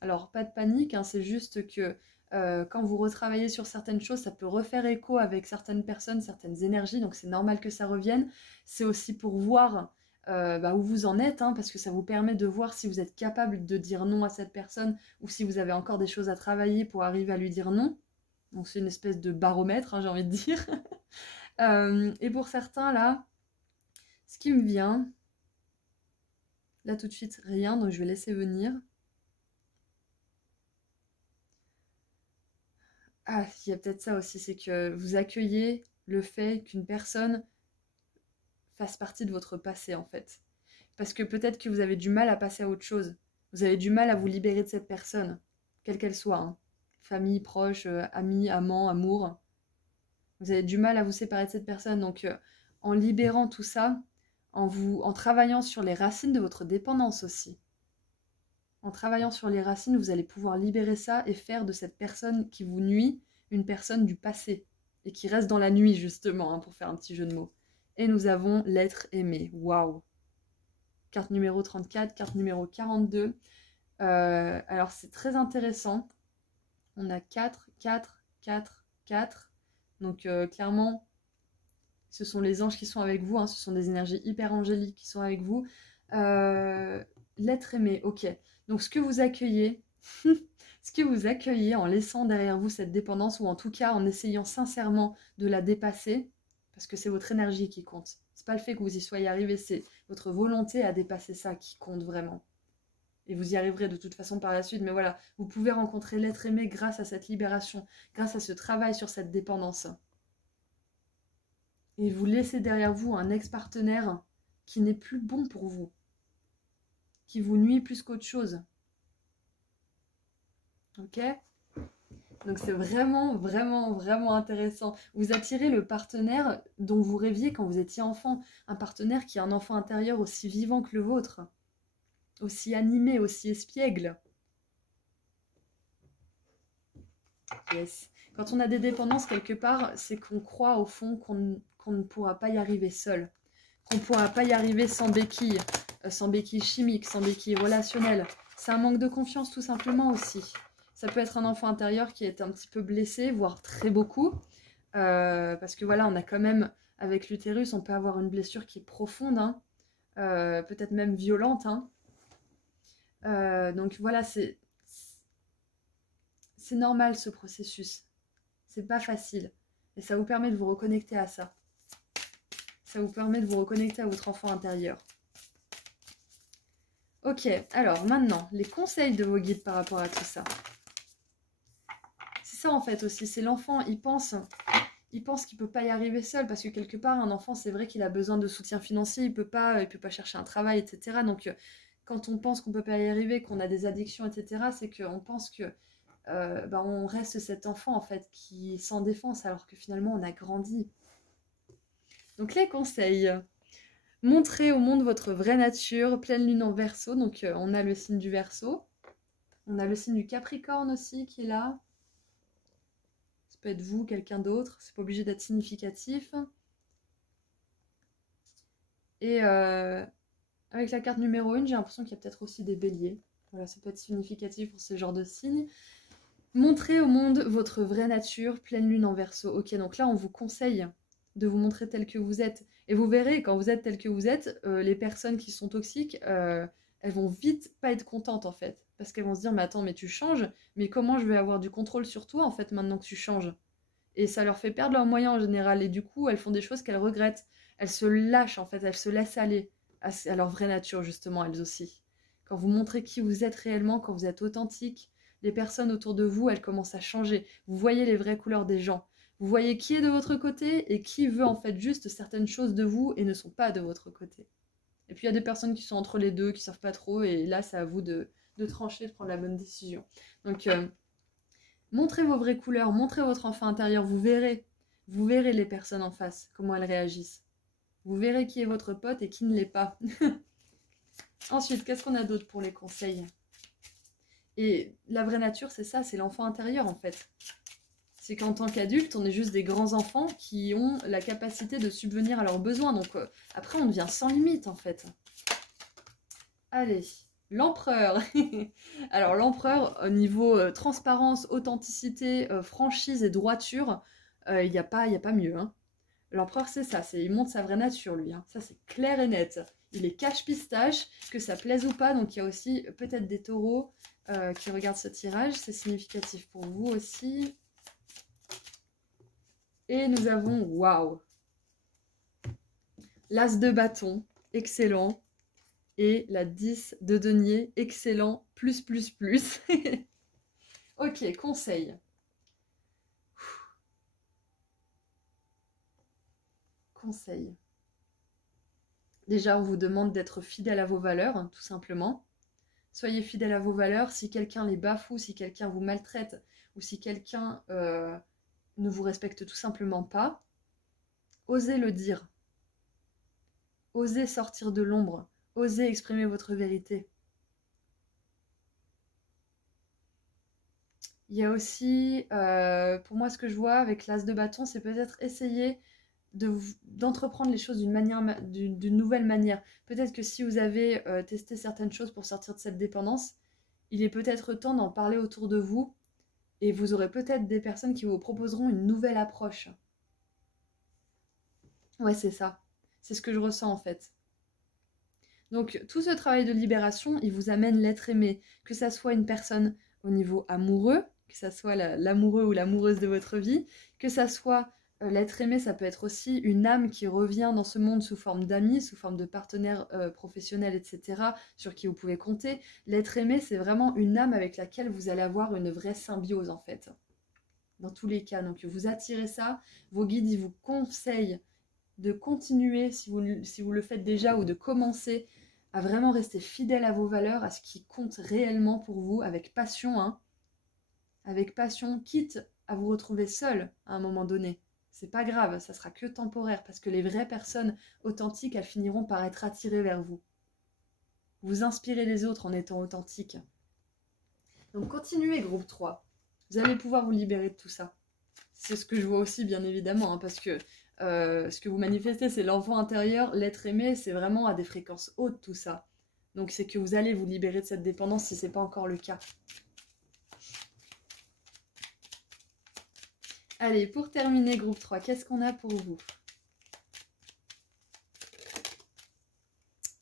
Alors, pas de panique, hein, c'est juste que quand vous retravaillez sur certaines choses, ça peut refaire écho avec certaines personnes, certaines énergies, donc c'est normal que ça revienne. C'est aussi pour voir où vous en êtes, hein, parce que ça vous permet de voir si vous êtes capable de dire non à cette personne ou si vous avez encore des choses à travailler pour arriver à lui dire non. Donc c'est une espèce de baromètre, hein, j'ai envie de dire. Et pour certains, là, ce qui me vient, là tout de suite, rien, donc je vais laisser venir. Ah, il y a peut-être ça aussi, c'est que vous accueillez le fait qu'une personne fasse partie de votre passé, en fait. Parce que peut-être que vous avez du mal à passer à autre chose. Vous avez du mal à vous libérer de cette personne, quelle qu'elle soit, hein. Famille, proche, amis, amant, amour. Vous avez du mal à vous séparer de cette personne. Donc, en libérant tout ça, en travaillant sur les racines de votre dépendance aussi. En travaillant sur les racines, vous allez pouvoir libérer ça et faire de cette personne qui vous nuit une personne du passé. Et qui reste dans la nuit, justement, hein, pour faire un petit jeu de mots. Et nous avons l'être aimé. Waouh! Carte numéro 34, carte numéro 42. Alors, c'est très intéressant. On a 4, 4, 4, 4. Donc, clairement, ce sont les anges qui sont avec vous. Hein, ce sont des énergies hyper angéliques qui sont avec vous. L'être aimé, ok. Donc, ce que vous accueillez, ce que vous accueillez en laissant derrière vous cette dépendance, ou en tout cas en essayant sincèrement de la dépasser, parce que c'est votre énergie qui compte. C'est pas le fait que vous y soyez arrivé, c'est votre volonté à dépasser ça qui compte vraiment. Et vous y arriverez de toute façon par la suite, mais voilà, vous pouvez rencontrer l'être aimé grâce à cette libération, grâce à ce travail sur cette dépendance. Et vous laissez derrière vous un ex-partenaire qui n'est plus bon pour vous, qui vous nuit plus qu'autre chose. Ok ? Donc c'est vraiment, vraiment, vraiment intéressant. Vous attirez le partenaire dont vous rêviez quand vous étiez enfant. Un partenaire qui a un enfant intérieur aussi vivant que le vôtre. Aussi animé, aussi espiègle. Yes. Quand on a des dépendances quelque part, c'est qu'on croit au fond qu'on ne pourra pas y arriver seul. Qu'on ne pourra pas y arriver sans béquille chimique, sans béquille relationnelle. C'est un manque de confiance tout simplement aussi. Ça peut être un enfant intérieur qui est un petit peu blessé, voire très beaucoup. Parce que voilà, on a quand même, avec l'utérus, on peut avoir une blessure qui est profonde, hein, peut-être même violente. Hein. Donc voilà, c'est normal ce processus. C'est pas facile. Et ça vous permet de vous reconnecter à ça. Ça vous permet de vous reconnecter à votre enfant intérieur. Ok, alors maintenant, les conseils de vos guides par rapport à tout ça. C'est ça en fait aussi, c'est l'enfant, il pense qu'il peut pas y arriver seul, parce que quelque part, un enfant, c'est vrai qu'il a besoin de soutien financier, il peut pas chercher un travail, etc. Donc, quand on pense qu'on peut pas y arriver, qu'on a des addictions, etc., c'est qu'on pense que on reste cet enfant en fait qui est sans défense, alors que finalement, on a grandi. Donc, les conseils. Montrez au monde votre vraie nature, pleine lune en Verseau. Donc, on a le signe du Verseau. On a le signe du Capricorne aussi qui est là. Ça peut être vous, quelqu'un d'autre. C'est pas obligé d'être significatif. Et avec la carte numéro 1, j'ai l'impression qu'il y a peut-être aussi des béliers. Voilà, ça peut être significatif pour ce genre de signe. Montrez au monde votre vraie nature, pleine lune en Verseau. Ok, donc là, on vous conseille de vous montrer tel que vous êtes. Et vous verrez, quand vous êtes tel que vous êtes, les personnes qui sont toxiques, elles vont vite pas être contentes en fait. Parce qu'elles vont se dire, mais attends, mais tu changes, mais comment je vais avoir du contrôle sur toi en fait maintenant que tu changes? Et ça leur fait perdre leurs moyens en général. Et du coup, elles font des choses qu'elles regrettent. Elles se lâchent en fait, elles se laissent aller à leur vraie nature justement, elles aussi. Quand vous montrez qui vous êtes réellement, quand vous êtes authentique, les personnes autour de vous, elles commencent à changer. Vous voyez les vraies couleurs des gens. Vous voyez qui est de votre côté et qui veut en fait juste certaines choses de vous et ne sont pas de votre côté. Et puis il y a des personnes qui sont entre les deux, qui savent pas trop, et là c'est à vous de trancher, de prendre la bonne décision. Donc montrez vos vraies couleurs, montrez votre enfant intérieur, vous verrez les personnes en face, comment elles réagissent. Vous verrez qui est votre pote et qui ne l'est pas. Ensuite, qu'est-ce qu'on a d'autre pour les conseils? Et la vraie nature, c'est ça, c'est l'enfant intérieur en fait. C'est qu'en tant qu'adulte, on est juste des grands enfants qui ont la capacité de subvenir à leurs besoins. Donc après, on devient sans limite en fait. Allez, l'empereur. Alors l'empereur, au niveau transparence, authenticité, franchise et droiture, il n'y a pas mieux. Hein. L'empereur, c'est ça, il montre sa vraie nature, lui. Hein. Ça, c'est clair et net. Il est cache-pistache, que ça plaise ou pas. Donc, il y a aussi peut-être des taureaux qui regardent ce tirage. C'est significatif pour vous aussi. Et nous avons, waouh, l'as de bâton, excellent. Et la 10 de denier, excellent, plus, plus, plus. Ok, conseil. Conseil. Déjà, on vous demande d'être fidèle à vos valeurs, hein, tout simplement. Soyez fidèle à vos valeurs. Si quelqu'un les bafoue, si quelqu'un vous maltraite, ou si quelqu'un ne vous respecte tout simplement pas, osez le dire. Osez sortir de l'ombre. Osez exprimer votre vérité. Il y a aussi, pour moi, ce que je vois avec l'as de bâton, c'est peut-être essayer d'entreprendre les choses d'une nouvelle manière. Peut-être que si vous avez testé certaines choses pour sortir de cette dépendance, il est peut-être temps d'en parler autour de vous et vous aurez peut-être des personnes qui vous proposeront une nouvelle approche. Ouais, c'est ça. C'est ce que je ressens en fait. Donc tout ce travail de libération, il vous amène l'être aimé, que ça soit une personne au niveau amoureux, que ça soit l'amoureux ou l'amoureuse de votre vie, que ça soit l'être aimé, ça peut être aussi une âme qui revient dans ce monde sous forme d'amis, sous forme de partenaires professionnels, etc., sur qui vous pouvez compter. L'être aimé, c'est vraiment une âme avec laquelle vous allez avoir une vraie symbiose, en fait. Dans tous les cas. Donc, vous attirez ça. Vos guides, ils vous conseillent de continuer, si vous le faites déjà, ou de commencer à vraiment rester fidèle à vos valeurs, à ce qui compte réellement pour vous, avec passion, hein. Avec passion, quitte à vous retrouver seul à un moment donné. C'est pas grave, ça sera que temporaire, parce que les vraies personnes authentiques, elles finiront par être attirées vers vous. Vous inspirez les autres en étant authentique. Donc continuez, groupe 3. Vous allez pouvoir vous libérer de tout ça. C'est ce que je vois aussi, bien évidemment, hein, parce que ce que vous manifestez, c'est l'enfant intérieur, l'être aimé, c'est vraiment à des fréquences hautes, tout ça. Donc c'est que vous allez vous libérer de cette dépendance si ce n'est pas encore le cas. Allez, pour terminer, groupe 3, qu'est-ce qu'on a pour vous?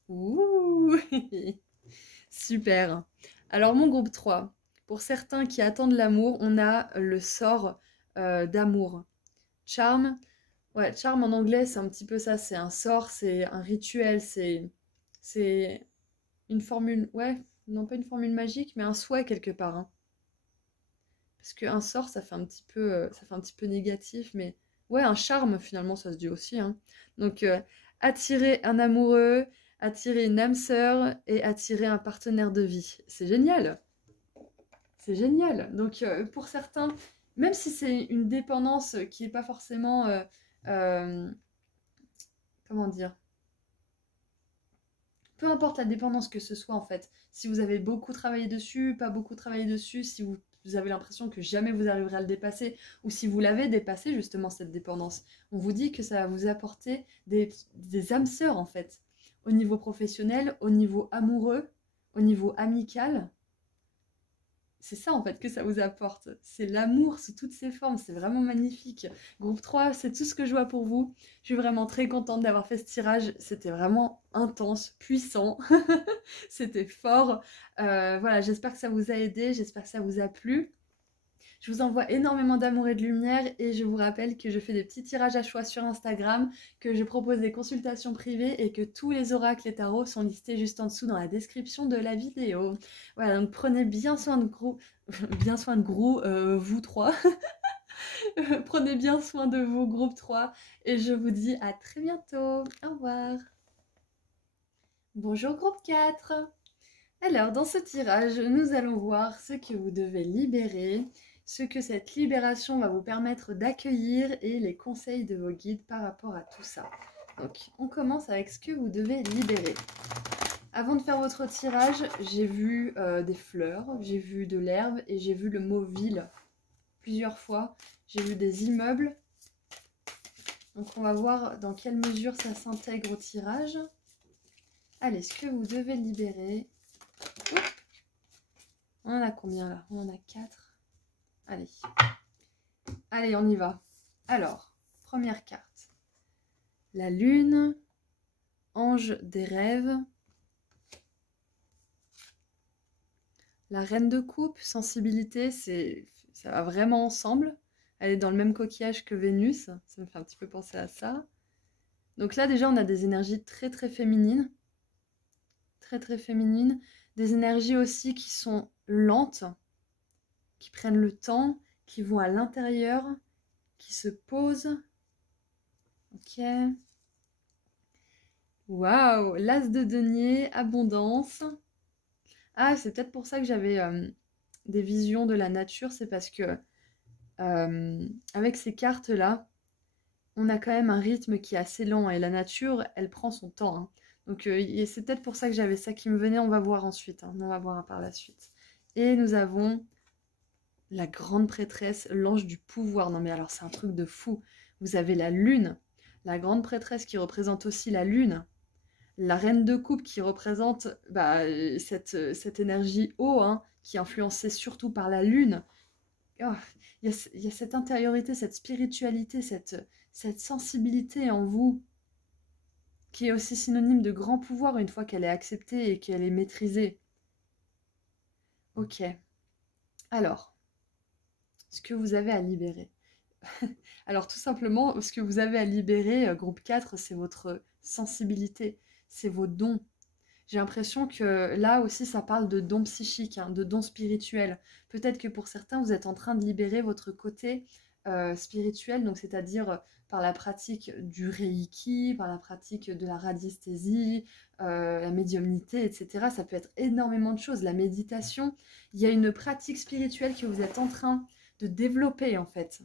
Ouh Super. Alors mon groupe 3, pour certains qui attendent l'amour, on a le sort d'amour. Charme, ouais, charme en anglais, c'est un petit peu ça, c'est un sort, c'est un rituel, c'est une formule, ouais, non pas une formule magique, mais un souhait quelque part. Hein. Parce qu'un sort, ça fait un petit peu négatif, mais ouais, un charme finalement, ça se dit aussi. Hein. Donc attirer un amoureux, attirer une âme sœur et attirer un partenaire de vie, c'est génial. C'est génial. Donc pour certains, même si c'est une dépendance qui n'est pas forcément, comment dire, peu importe la dépendance que ce soit en fait, si vous avez beaucoup travaillé dessus, pas beaucoup travaillé dessus, si vous avez l'impression que jamais vous arriverez à le dépasser, ou si vous l'avez dépassé justement cette dépendance, on vous dit que ça va vous apporter des âmes sœurs en fait, au niveau professionnel, au niveau amoureux, au niveau amical. C'est ça en fait que ça vous apporte. C'est l'amour sous toutes ses formes. C'est vraiment magnifique. Groupe 3, c'est tout ce que je vois pour vous. Je suis vraiment très contente d'avoir fait ce tirage. C'était vraiment intense, puissant. C'était fort. Voilà, j'espère que ça vous a aidé. J'espère que ça vous a plu. Je vous envoie énormément d'amour et de lumière et je vous rappelle que je fais des petits tirages à choix sur Instagram, que je propose des consultations privées et que tous les oracles et tarots sont listés juste en dessous dans la description de la vidéo. Voilà, donc prenez bien soin de vous trois. Prenez bien soin de vous, groupe 3, et je vous dis à très bientôt. Au revoir. Bonjour, groupe 4. Alors, dans ce tirage, nous allons voir ce que vous devez libérer, ce que cette libération va vous permettre d'accueillir et les conseils de vos guides par rapport à tout ça. Donc, on commence avec ce que vous devez libérer. Avant de faire votre tirage, j'ai vu des fleurs, j'ai vu de l'herbe et j'ai vu le mot ville plusieurs fois. J'ai vu des immeubles. Donc, on va voir dans quelle mesure ça s'intègre au tirage. Allez, ce que vous devez libérer. Oups. On en a combien là? On en a 4. Allez. Allez, on y va. Alors, première carte. La lune, ange des rêves. La reine de coupe, sensibilité, ça va vraiment ensemble. Elle est dans le même coquillage que Vénus. Ça me fait un petit peu penser à ça. Donc là, déjà, on a des énergies très, très féminines. Très, très féminines. Des énergies aussi qui sont lentes, qui prennent le temps, qui vont à l'intérieur, qui se posent. Ok. Waouh, l'as de denier, abondance. Ah, c'est peut-être pour ça que j'avais des visions de la nature. C'est parce que avec ces cartes-là, on a quand même un rythme qui est assez lent. Et la nature, elle prend son temps. Hein. Donc c'est peut-être pour ça que j'avais ça qui me venait. On va voir ensuite. Hein. On va voir par la suite. Et nous avons la grande prêtresse, l'ange du pouvoir. Non mais alors c'est un truc de fou. Vous avez la lune. La grande prêtresse qui représente aussi la lune. La reine de coupe qui représente cette énergie eau, hein, qui est influencée surtout par la lune. Oh, il y a cette intériorité, cette spiritualité, cette sensibilité en vous qui est aussi synonyme de grand pouvoir une fois qu'elle est acceptée et qu'elle est maîtrisée. Ok. Alors, ce que vous avez à libérer. Alors tout simplement, ce que vous avez à libérer, groupe 4, c'est votre sensibilité, c'est vos dons. J'ai l'impression que là aussi, ça parle de dons psychiques, hein, de dons spirituels. Peut-être que pour certains, vous êtes en train de libérer votre côté spirituel, donc c'est-à-dire par la pratique du reiki, par la pratique de la radiesthésie, la médiumnité, etc. Ça peut être énormément de choses. La méditation, il y a une pratique spirituelle que vous êtes en train de développer en fait.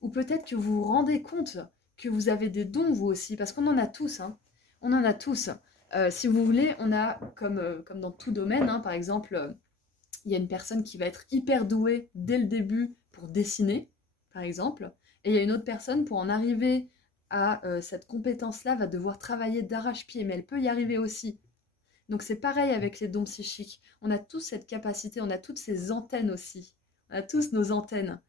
Ou peut-être que vous vous rendez compte que vous avez des dons vous aussi, parce qu'on en a tous, hein. On en a tous. Si vous voulez, on a, comme dans tout domaine, hein, par exemple, il y a une personne qui va être hyper douée dès le début pour dessiner, par exemple, et il y a une autre personne pour en arriver à cette compétence-là va devoir travailler d'arrache-pied, mais elle peut y arriver aussi. Donc c'est pareil avec les dons psychiques. On a tous cette capacité, on a toutes ces antennes aussi. On a tous nos antennes.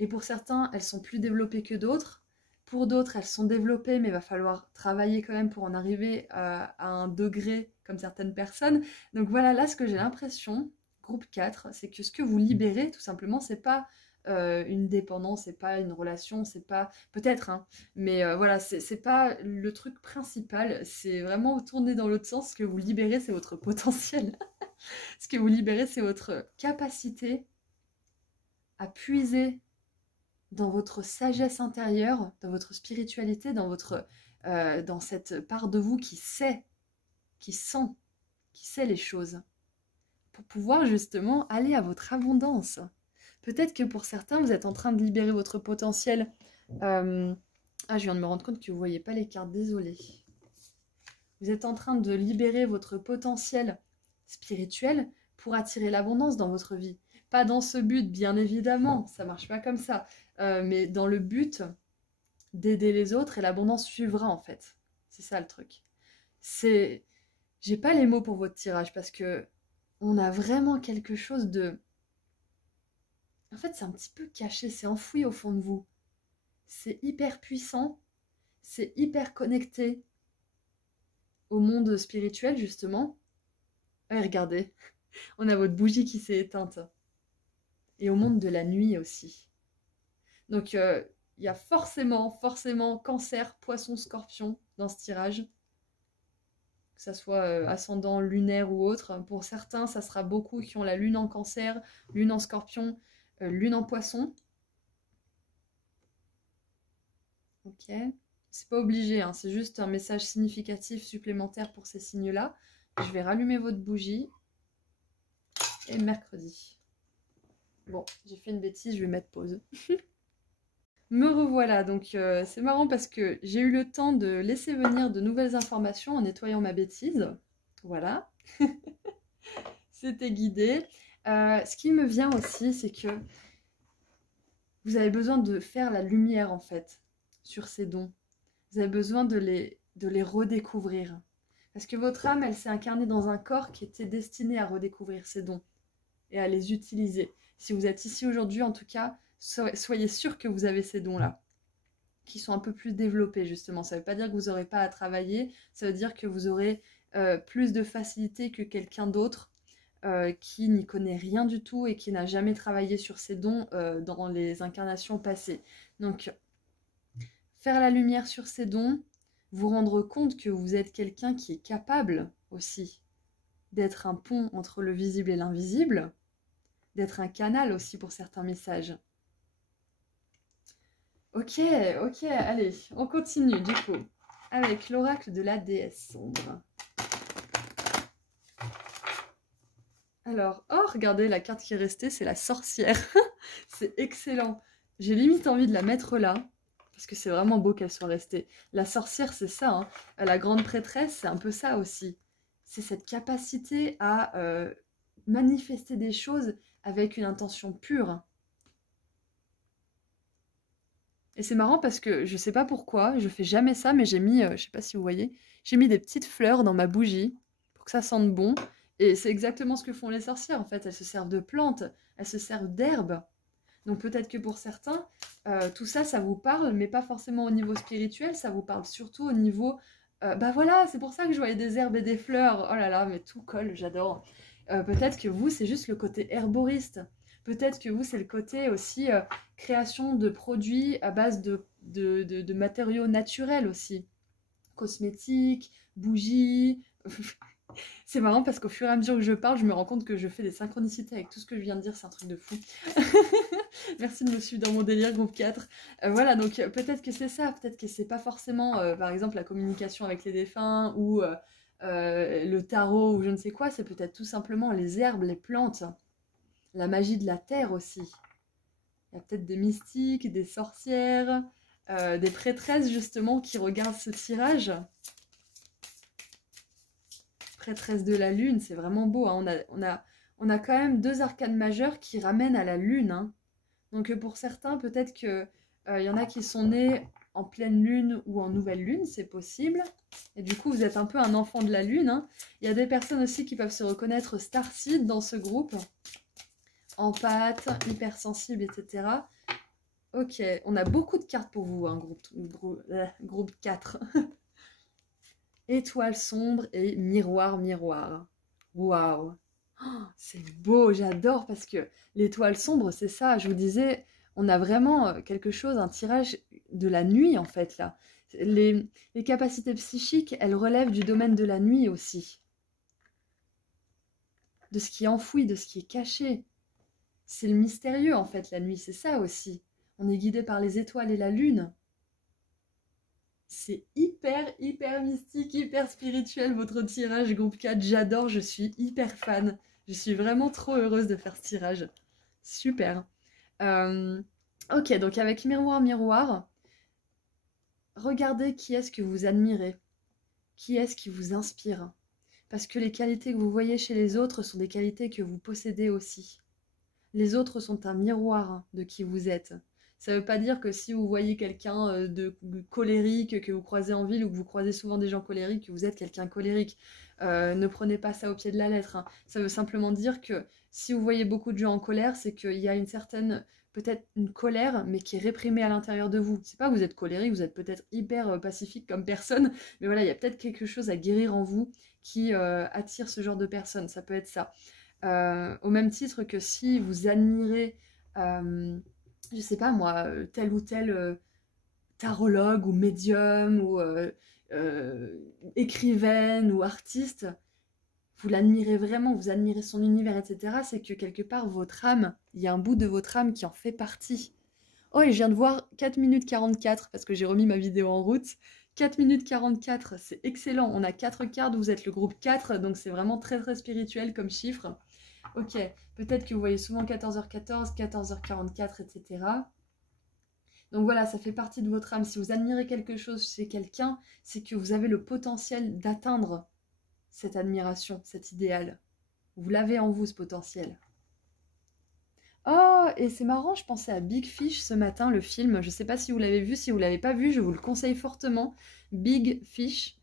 Et pour certains, elles sont plus développées que d'autres. Pour d'autres, elles sont développées, mais il va falloir travailler quand même pour en arriver à un degré comme certaines personnes. Donc voilà, là, ce que j'ai l'impression, groupe 4, c'est que ce que vous libérez, tout simplement, c'est pas une dépendance, c'est pas une relation, c'est pas... Peut-être, hein, mais voilà, c'est pas le truc principal, c'est vraiment tourner dans l'autre sens. Ce que vous libérez, c'est votre potentiel. Ce que vous libérez, c'est votre capacité à puiser dans votre sagesse intérieure, dans votre spiritualité, dans cette part de vous qui sait, qui sent, qui sait les choses, pour pouvoir justement aller à votre abondance. Peut-être que pour certains, vous êtes en train de libérer votre potentiel. Ah, je viens de me rendre compte que vous ne voyez pas les cartes, désolée. Vous êtes en train de libérer votre potentiel spirituel pour attirer l'abondance dans votre vie. Pas dans ce but, bien évidemment, ça marche pas comme ça. Mais dans le but d'aider les autres et l'abondance suivra en fait. C'est ça le truc. J'ai pas les mots pour votre tirage parce que on a vraiment quelque chose de... En fait, c'est un petit peu caché, c'est enfoui au fond de vous. C'est hyper puissant, c'est hyper connecté au monde spirituel justement. Ouais, regardez, on a votre bougie qui s'est éteinte. Et au monde de la nuit aussi. Donc, il y a forcément Cancer, Poisson, Scorpion dans ce tirage. Que ça soit ascendant, lunaire ou autre. Pour certains, ça sera beaucoup qui ont la lune en Cancer, lune en Scorpion, lune en Poisson. Ok. C'est pas obligé, hein, c'est juste un message significatif supplémentaire pour ces signes-là. Je vais rallumer votre bougie. Et mercredi. Bon, j'ai fait une bêtise, je vais mettre pause. Me revoilà, donc c'est marrant parce que j'ai eu le temps de laisser venir de nouvelles informations en nettoyant ma bêtise. Voilà. C'était guidé. Ce qui me vient aussi, c'est que vous avez besoin de faire la lumière en fait sur ces dons. Vous avez besoin de les redécouvrir. Parce que votre âme, elle s'est incarnée dans un corps qui était destiné à redécouvrir ses dons et à les utiliser. Si vous êtes ici aujourd'hui, en tout cas, soyez sûr que vous avez ces dons-là, qui sont un peu plus développés, justement. Ça ne veut pas dire que vous n'aurez pas à travailler, ça veut dire que vous aurez plus de facilité que quelqu'un d'autre qui n'y connaît rien du tout et qui n'a jamais travaillé sur ses dons dans les incarnations passées. Donc, faire la lumière sur ses dons, vous rendre compte que vous êtes quelqu'un qui est capable aussi d'être un pont entre le visible et l'invisible, d'être un canal aussi pour certains messages. Ok, allez, on continue du coup, avec l'oracle de la déesse sombre. Alors, oh, regardez, la carte qui est restée, c'est la sorcière. C'est excellent. J'ai limite envie de la mettre là, parce que c'est vraiment beau qu'elle soit restée. La sorcière, c'est ça, hein. La grande prêtresse, c'est un peu ça aussi. C'est cette capacité à manifester des choses avec une intention pure. Et c'est marrant parce que je sais pas pourquoi, je fais jamais ça, mais j'ai mis, je sais pas si vous voyez, j'ai mis des petites fleurs dans ma bougie pour que ça sente bon. Et c'est exactement ce que font les sorcières en fait. Elles se servent de plantes, elles se servent d'herbes. Donc peut-être que pour certains, tout ça, ça vous parle, mais pas forcément au niveau spirituel, ça vous parle surtout au niveau... bah voilà, c'est pour ça que je voyais des herbes et des fleurs. Oh là là, mais tout colle, j'adore. Peut-être que vous, c'est juste le côté herboriste. Peut-être que vous, c'est le côté aussi création de produits à base de matériaux naturels aussi. Cosmétiques, bougies... C'est marrant parce qu'au fur et à mesure que je parle, je me rends compte que je fais des synchronicités avec tout ce que je viens de dire, c'est un truc de fou. Merci de me suivre dans mon délire, groupe 4. Voilà, donc peut-être que c'est ça, peut-être que c'est pas forcément, par exemple, la communication avec les défunts ou le tarot ou je ne sais quoi, c'est peut-être tout simplement les herbes, les plantes, la magie de la terre aussi. Il y a peut-être des mystiques, des sorcières, des prêtresses justement qui regardent ce tirage. Prêtresse de la lune, c'est vraiment beau, hein. On a quand même 2 arcanes majeures qui ramènent à la lune, hein. Donc pour certains, peut-être que y en a qui sont nés en pleine lune ou en nouvelle lune, c'est possible. Et du coup, vous êtes un peu un enfant de la lune, hein. Il y a des personnes aussi qui peuvent se reconnaître starseed dans ce groupe. Empathe, hypersensible, etc. Ok, on a beaucoup de cartes pour vous, hein, groupe 4. Étoile sombre et miroir, miroir. Waouh! Oh, c'est beau, j'adore parce que l'étoile sombre, c'est ça. Je vous disais, on a vraiment quelque chose, un tirage de la nuit en fait là. Les capacités psychiques, elles relèvent du domaine de la nuit aussi. De ce qui est enfoui, de ce qui est caché. C'est le mystérieux en fait, la nuit, c'est ça aussi. On est guidé par les étoiles et la lune. C'est hyper mystique, hyper spirituel votre tirage groupe 4. J'adore, je suis hyper fan. Je suis vraiment trop heureuse de faire ce tirage. Super. Ok, donc avec miroir, miroir, regardez qui est-ce que vous admirez. Qui est-ce qui vous inspire. Parce que les qualités que vous voyez chez les autres sont des qualités que vous possédez aussi. Les autres sont un miroir de qui vous êtes. Ça ne veut pas dire que si vous voyez quelqu'un de colérique que vous croisez en ville ou que vous croisez souvent des gens colériques, que vous êtes quelqu'un colérique. Ne prenez pas ça au pied de la lettre, hein. Ça veut simplement dire que si vous voyez beaucoup de gens en colère, c'est qu'il y a une certaine, peut-être une colère, mais qui est réprimée à l'intérieur de vous. C'est pas que vous êtes colérique, vous êtes peut-être hyper pacifique comme personne, mais voilà, il y a peut-être quelque chose à guérir en vous qui attire ce genre de personnes. Ça peut être ça. Au même titre que si vous admirez... je sais pas moi, tel ou tel tarologue ou médium ou écrivaine ou artiste, vous l'admirez vraiment, vous admirez son univers, etc. C'est que quelque part, votre âme, il y a un bout de votre âme qui en fait partie. Oh, et je viens de voir 4 minutes 44 parce que j'ai remis ma vidéo en route. 4 minutes 44, c'est excellent. On a 4 cartes, vous êtes le groupe 4, donc c'est vraiment très spirituel comme chiffre. Ok, peut-être que vous voyez souvent 14h14, 14h44, etc. Donc voilà, ça fait partie de votre âme. Si vous admirez quelque chose chez quelqu'un, c'est que vous avez le potentiel d'atteindre cette admiration, cet idéal. Vous l'avez en vous, ce potentiel. Oh, et c'est marrant, je pensais à Big Fish ce matin, le film. Je ne sais pas si vous l'avez vu. Si vous ne l'avez pas vu, je vous le conseille fortement. Big Fish.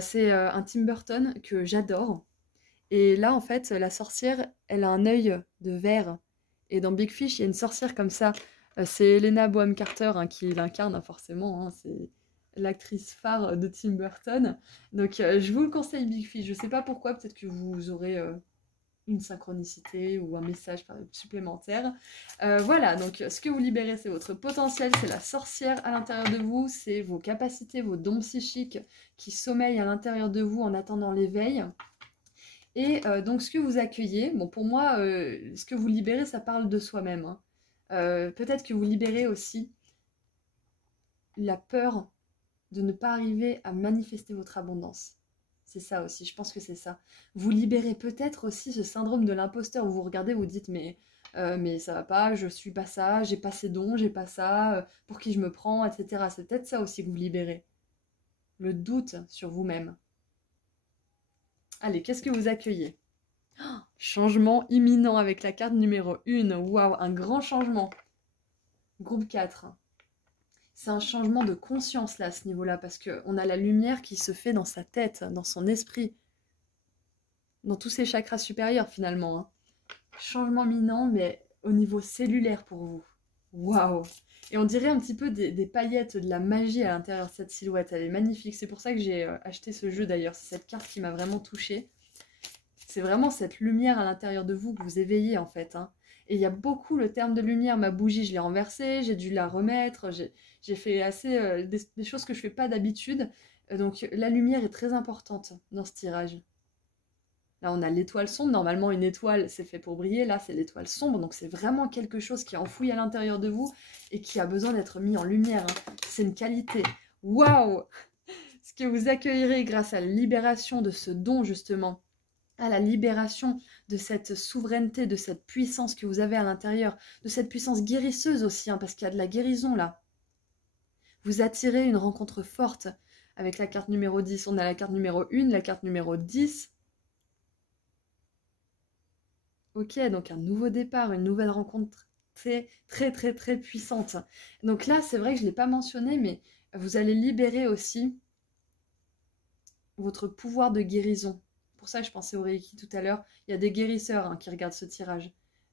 C'est un Tim Burton que j'adore. Et là, en fait, la sorcière, elle a un œil de verre. Et dans Big Fish, il y a une sorcière comme ça. C'est Helena Bonham Carter hein, qui l'incarne, hein, forcément. Hein, c'est l'actrice phare de Tim Burton. Donc, je vous le conseille, Big Fish. Je sais pas pourquoi, peut-être que vous aurez une synchronicité ou un message supplémentaire. Voilà, donc ce que vous libérez, c'est votre potentiel, c'est la sorcière à l'intérieur de vous, c'est vos capacités, vos dons psychiques qui sommeillent à l'intérieur de vous en attendant l'éveil. Et donc ce que vous accueillez, bon pour moi, ce que vous libérez, ça parle de soi-même. Hein. Peut-être que vous libérez aussi la peur de ne pas arriver à manifester votre abondance. C'est ça aussi, je pense que c'est ça. Vous libérez peut-être aussi ce syndrome de l'imposteur où vous regardez, vous dites mais ça va pas, je suis pas ça, j'ai pas ces dons, j'ai pas ça, pour qui je me prends, etc. C'est peut-être ça aussi que vous libérez. Le doute sur vous-même. Allez, qu'est-ce que vous accueillez? Oh, changement imminent avec la carte numéro 1. Waouh, un grand changement. Groupe 4. C'est un changement de conscience là, à ce niveau-là, parce qu'on a la lumière qui se fait dans sa tête, dans son esprit, dans tous ses chakras supérieurs finalement. Hein. Changement imminent, mais au niveau cellulaire pour vous. Waouh! Et on dirait un petit peu des paillettes, de la magie à l'intérieur de cette silhouette. Elle est magnifique. C'est pour ça que j'ai acheté ce jeu d'ailleurs. C'est cette carte qui m'a vraiment touchée. C'est vraiment cette lumière à l'intérieur de vous que vous éveillez en fait. Hein. Et il y a beaucoup le terme de lumière. Ma bougie, je l'ai renversée, j'ai dû la remettre. J'ai fait assez des choses que je ne fais pas d'habitude. Donc la lumière est très importante dans ce tirage. Là, on a l'étoile sombre. Normalement, une étoile, c'est fait pour briller. Là, c'est l'étoile sombre. Donc, c'est vraiment quelque chose qui est enfoui à l'intérieur de vous et qui a besoin d'être mis en lumière. Hein. C'est une qualité. Waouh! Ce que vous accueillerez grâce à la libération de ce don, justement, à la libération de cette souveraineté, de cette puissance que vous avez à l'intérieur, de cette puissance guérisseuse aussi, hein, parce qu'il y a de la guérison là. Vous attirez une rencontre forte avec la carte numéro 10. On a la carte numéro 1, la carte numéro 10. Ok, donc un nouveau départ, une nouvelle rencontre très, très, très, très puissante. Donc là, c'est vrai que je ne l'ai pas mentionné, mais vous allez libérer aussi votre pouvoir de guérison. Pour ça, je pensais au Reiki tout à l'heure. Il y a des guérisseurs hein, qui regardent ce tirage.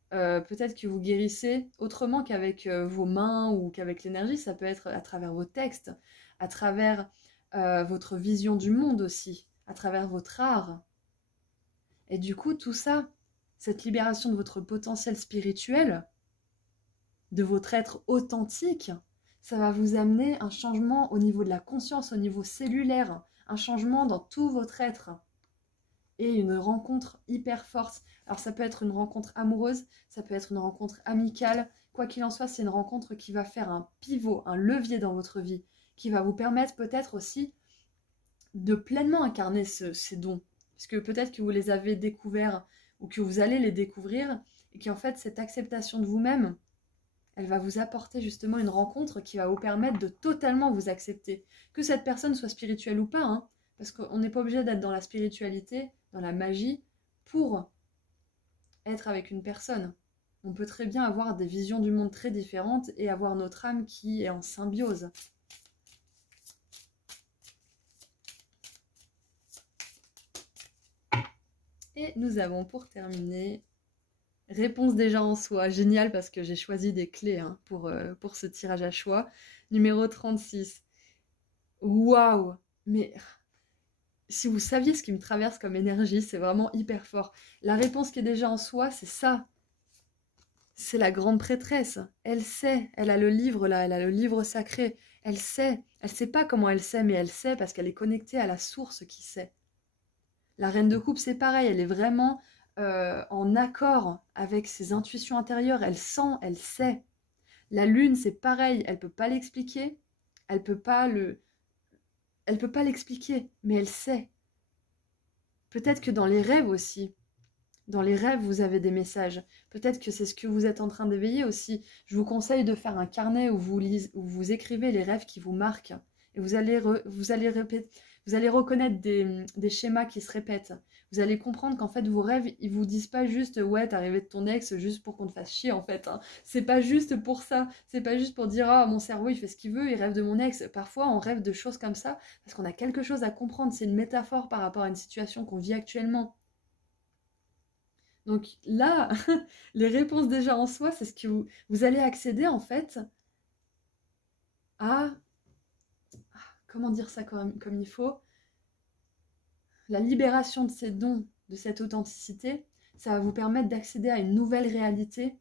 Peut-être que vous guérissez autrement qu'avec vos mains ou qu'avec l'énergie. Ça peut être à travers vos textes, à travers votre vision du monde aussi, à travers votre art. Et du coup, tout ça, cette libération de votre potentiel spirituel, de votre être authentique, ça va vous amener un changement au niveau de la conscience, au niveau cellulaire, un changement dans tout votre être. Et une rencontre hyper forte. Alors ça peut être une rencontre amoureuse, ça peut être une rencontre amicale. Quoi qu'il en soit, c'est une rencontre qui va faire un pivot, un levier dans votre vie, qui va vous permettre peut-être aussi de pleinement incarner ces dons. Parce que peut-être que vous les avez découverts ou que vous allez les découvrir et qu'en fait, cette acceptation de vous-même, elle va vous apporter justement une rencontre qui va vous permettre de totalement vous accepter. Que cette personne soit spirituelle ou pas, hein, parce qu'on n'est pas obligé d'être dans la spiritualité, dans la magie, pour être avec une personne. On peut très bien avoir des visions du monde très différentes et avoir notre âme qui est en symbiose. Et nous avons pour terminer, réponse déjà en soi, génial parce que j'ai choisi des clés hein, pour ce tirage à choix. Numéro 36. Waouh! Mais si vous saviez ce qui me traverse comme énergie, c'est vraiment hyper fort. La réponse qui est déjà en soi, c'est ça. C'est la grande prêtresse. Elle sait, elle a le livre là, elle a le livre sacré. Elle sait. Elle sait pas comment elle sait, mais elle sait parce qu'elle est connectée à la source qui sait. La reine de coupe, c'est pareil, elle est vraiment en accord avec ses intuitions intérieures. Elle sent, elle sait. La lune, c'est pareil, elle peut pas l'expliquer, elle peut pas l'expliquer, mais elle sait. Peut-être que dans les rêves aussi, dans les rêves, vous avez des messages. Peut-être que c'est ce que vous êtes en train d'éveiller aussi. Je vous conseille de faire un carnet où vous écrivez les rêves qui vous marquent. Et vous allez Vous allez reconnaître des schémas qui se répètent. Vous allez comprendre qu'en fait, vos rêves, ils vous disent pas juste « Ouais, t'es arrivé de ton ex juste pour qu'on te fasse chier, en fait. Hein. » C'est pas juste pour ça. C'est pas juste pour dire « Ah, mon cerveau, il fait ce qu'il veut, il rêve de mon ex. » Parfois, on rêve de choses comme ça parce qu'on a quelque chose à comprendre. C'est une métaphore par rapport à une situation qu'on vit actuellement. Donc là, les réponses déjà en soi, c'est ce que vous allez accéder en fait à, comment dire ça comme il faut, la libération de ces dons, de cette authenticité, ça va vous permettre d'accéder à une nouvelle réalité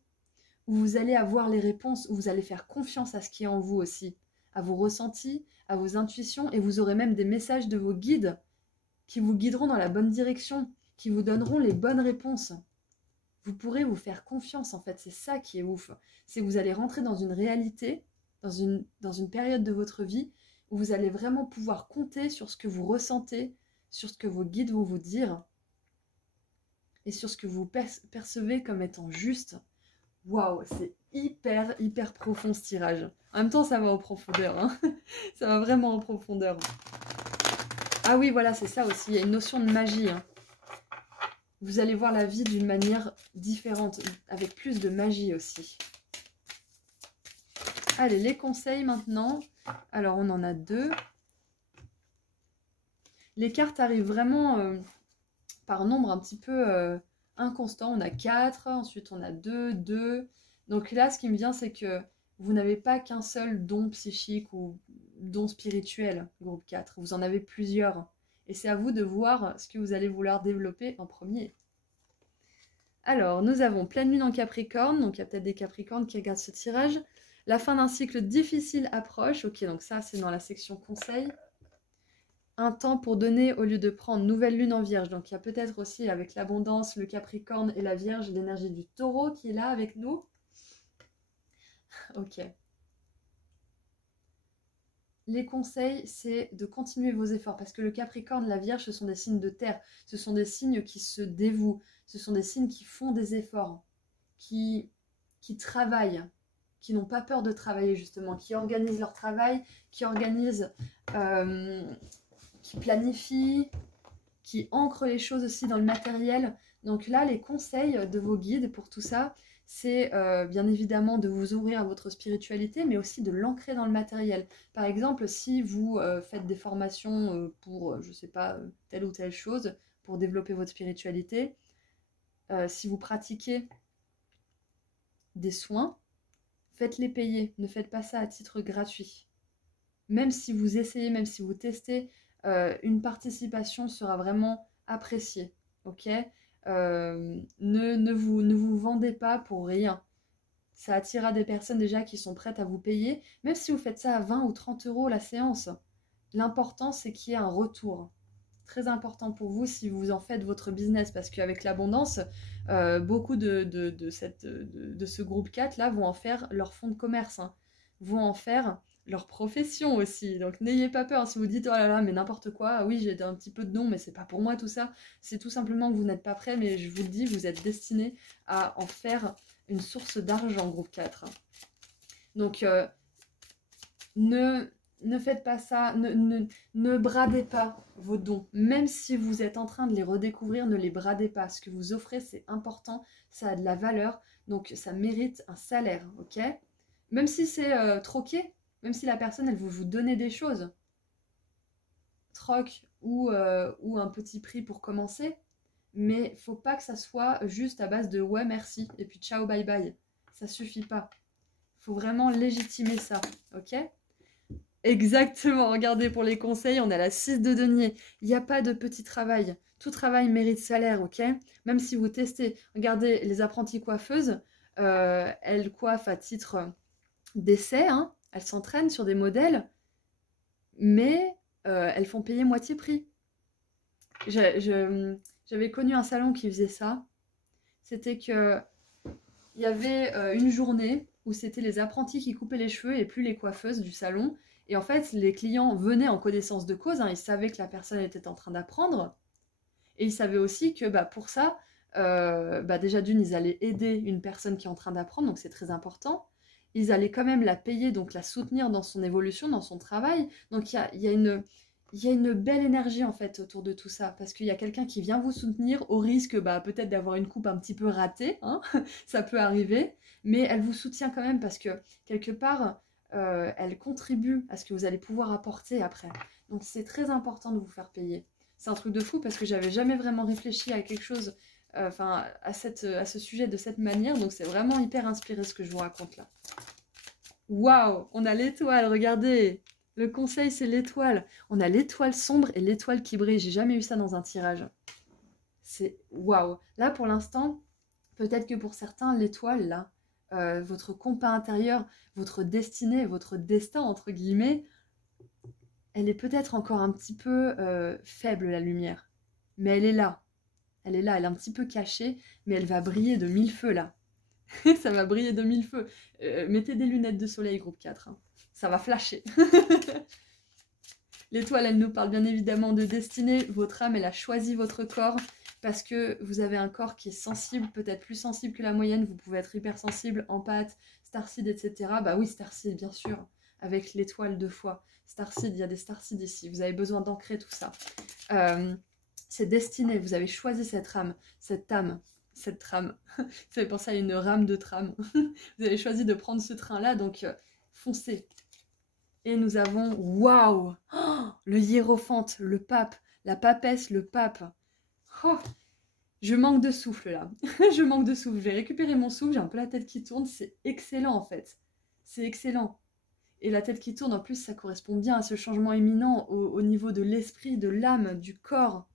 où vous allez avoir les réponses, où vous allez faire confiance à ce qui est en vous aussi, à vos ressentis, à vos intuitions, et vous aurez même des messages de vos guides qui vous guideront dans la bonne direction, qui vous donneront les bonnes réponses. Vous pourrez vous faire confiance, en fait, c'est ça qui est ouf. C'est que vous allez rentrer dans une réalité, dans une période de votre vie, où vous allez vraiment pouvoir compter sur ce que vous ressentez, sur ce que vos guides vont vous dire, et sur ce que vous percevez comme étant juste. Waouh, c'est hyper, hyper profond ce tirage. En même temps, ça va en profondeur, hein. Ça va vraiment en profondeur. Ah oui, voilà, c'est ça aussi, il y a une notion de magie, hein. Vous allez voir la vie d'une manière différente, avec plus de magie aussi. Allez, les conseils maintenant. Alors, on en a 2. Les cartes arrivent vraiment par nombre un petit peu inconstant. On a 4, ensuite on a 2, 2. Donc là, ce qui me vient, c'est que vous n'avez pas qu'un seul don psychique ou don spirituel, groupe 4. Vous en avez plusieurs. Et c'est à vous de voir ce que vous allez vouloir développer en premier. Alors, nous avons pleine lune en Capricorne, donc il y a peut-être des Capricornes qui regardent ce tirage. La fin d'un cycle difficile approche, ok, donc ça c'est dans la section conseil. Un temps pour donner au lieu de prendre, nouvelle lune en Vierge, donc il y a peut-être aussi avec l'abondance, le Capricorne et la Vierge, l'énergie du Taureau qui est là avec nous. Ok. Les conseils, c'est de continuer vos efforts parce que le Capricorne, la Vierge, ce sont des signes de terre. Ce sont des signes qui se dévouent. Ce sont des signes qui font des efforts, qui travaillent, qui n'ont pas peur de travailler justement, qui organisent leur travail, qui organisent, qui planifient, qui ancrent les choses aussi dans le matériel. Donc là, les conseils de vos guides pour tout ça, c'est bien évidemment de vous ouvrir à votre spiritualité, mais aussi de l'ancrer dans le matériel. Par exemple, si vous faites des formations pour, je sais pas, telle ou telle chose, pour développer votre spiritualité, si vous pratiquez des soins, faites-les payer. Ne faites pas ça à titre gratuit. Même si vous essayez, même si vous testez, une participation sera vraiment appréciée. Ok ? Ne vous vendez pas pour rien. Ça attirera des personnes déjà qui sont prêtes à vous payer, même si vous faites ça à 20 ou 30 euros la séance. L'important, c'est qu'il y ait un retour. Très important pour vous si vous en faites votre business, parce qu'avec l'abondance, beaucoup de ce groupe 4 là vont en faire leur fonds de commerce, hein, vont en faire leur profession aussi. Donc n'ayez pas peur si vous dites oh là là mais n'importe quoi, ah oui j'ai un petit peu de dons mais c'est pas pour moi tout ça. C'est tout simplement que vous n'êtes pas prêt, mais je vous le dis, vous êtes destiné à en faire une source d'argent groupe 4. Donc ne faites pas ça, ne bradez pas vos dons. Même si vous êtes en train de les redécouvrir, ne les bradez pas. Ce que vous offrez, c'est important, ça a de la valeur, donc ça mérite un salaire, ok ? Même si c'est troqué, même si la personne, elle veut vous donner des choses, troc ou un petit prix pour commencer, mais faut pas que ça soit juste à base de « ouais, merci » et puis « ciao, bye bye ». Ça suffit pas. Faut vraiment légitimer ça, ok ? Exactement, regardez pour les conseils, on a la 6 de denier. Il n'y a pas de petit travail. Tout travail mérite salaire, ok ? Même si vous testez. Regardez, les apprenties coiffeuses, elles coiffent à titre d'essai, hein, elles s'entraînent sur des modèles, mais elles font payer moitié prix. J'avais connu un salon qui faisait ça. C'était que il y avait une journée où c'était les apprentis qui coupaient les cheveux et plus les coiffeuses du salon. Et en fait, les clients venaient en connaissance de cause, hein, ils savaient que la personne était en train d'apprendre. Et ils savaient aussi que pour ça, déjà d'une, ils allaient aider une personne qui est en train d'apprendre, donc c'est très important. Ils allaient quand même la payer, donc la soutenir dans son évolution, dans son travail. Donc il y a il y a une belle énergie en fait autour de tout ça, parce qu'il y a quelqu'un qui vient vous soutenir au risque peut-être d'avoir une coupe un petit peu ratée, hein ça peut arriver, mais elle vous soutient quand même parce que quelque part, elle contribue à ce que vous allez pouvoir apporter après. Donc c'est très important de vous faire payer. C'est un truc de fou parce que j'avais jamais vraiment réfléchi à quelque chose, à ce sujet de cette manière, donc c'est vraiment hyper inspiré ce que je vous raconte là. Waouh, on a l'étoile, regardez. Le conseil, c'est l'étoile. On a l'étoile sombre et l'étoile qui brille. J'ai jamais eu ça dans un tirage. C'est waouh. Là, pour l'instant, peut-être que pour certains, l'étoile, là, votre compas intérieur, votre destinée, votre destin, entre guillemets, elle est peut-être encore un petit peu faible, la lumière. Mais elle est là. Elle est là, elle est un petit peu cachée, mais elle va briller de mille feux, là. Ça va briller de mille feux. Mettez des lunettes de soleil, groupe 4. Hein. Ça va flasher. L'étoile, elle nous parle bien évidemment de destinée. Votre âme, elle a choisi votre corps parce que vous avez un corps qui est sensible, peut-être plus sensible que la moyenne. Vous pouvez être hypersensible, empathe, starseed, etc. Bah oui, starseed, bien sûr, avec l'étoile 2 fois. Starseed, il y a des starseed ici. Vous avez besoin d'ancrer tout ça. C'est destiné. Vous avez choisi cette âme, cette trame. Ça fait penser à une rame de tram. Vous avez choisi de prendre ce train-là, donc foncez. Et nous avons, waouh, le hiérophante, le pape, la papesse, le pape. Oh, je manque de souffle là. Je manque de souffle. Je vais récupérer mon souffle, j'ai un peu la tête qui tourne. C'est excellent en fait. C'est excellent. Et la tête qui tourne, en plus, ça correspond bien à ce changement imminent au niveau de l'esprit, de l'âme, du corps.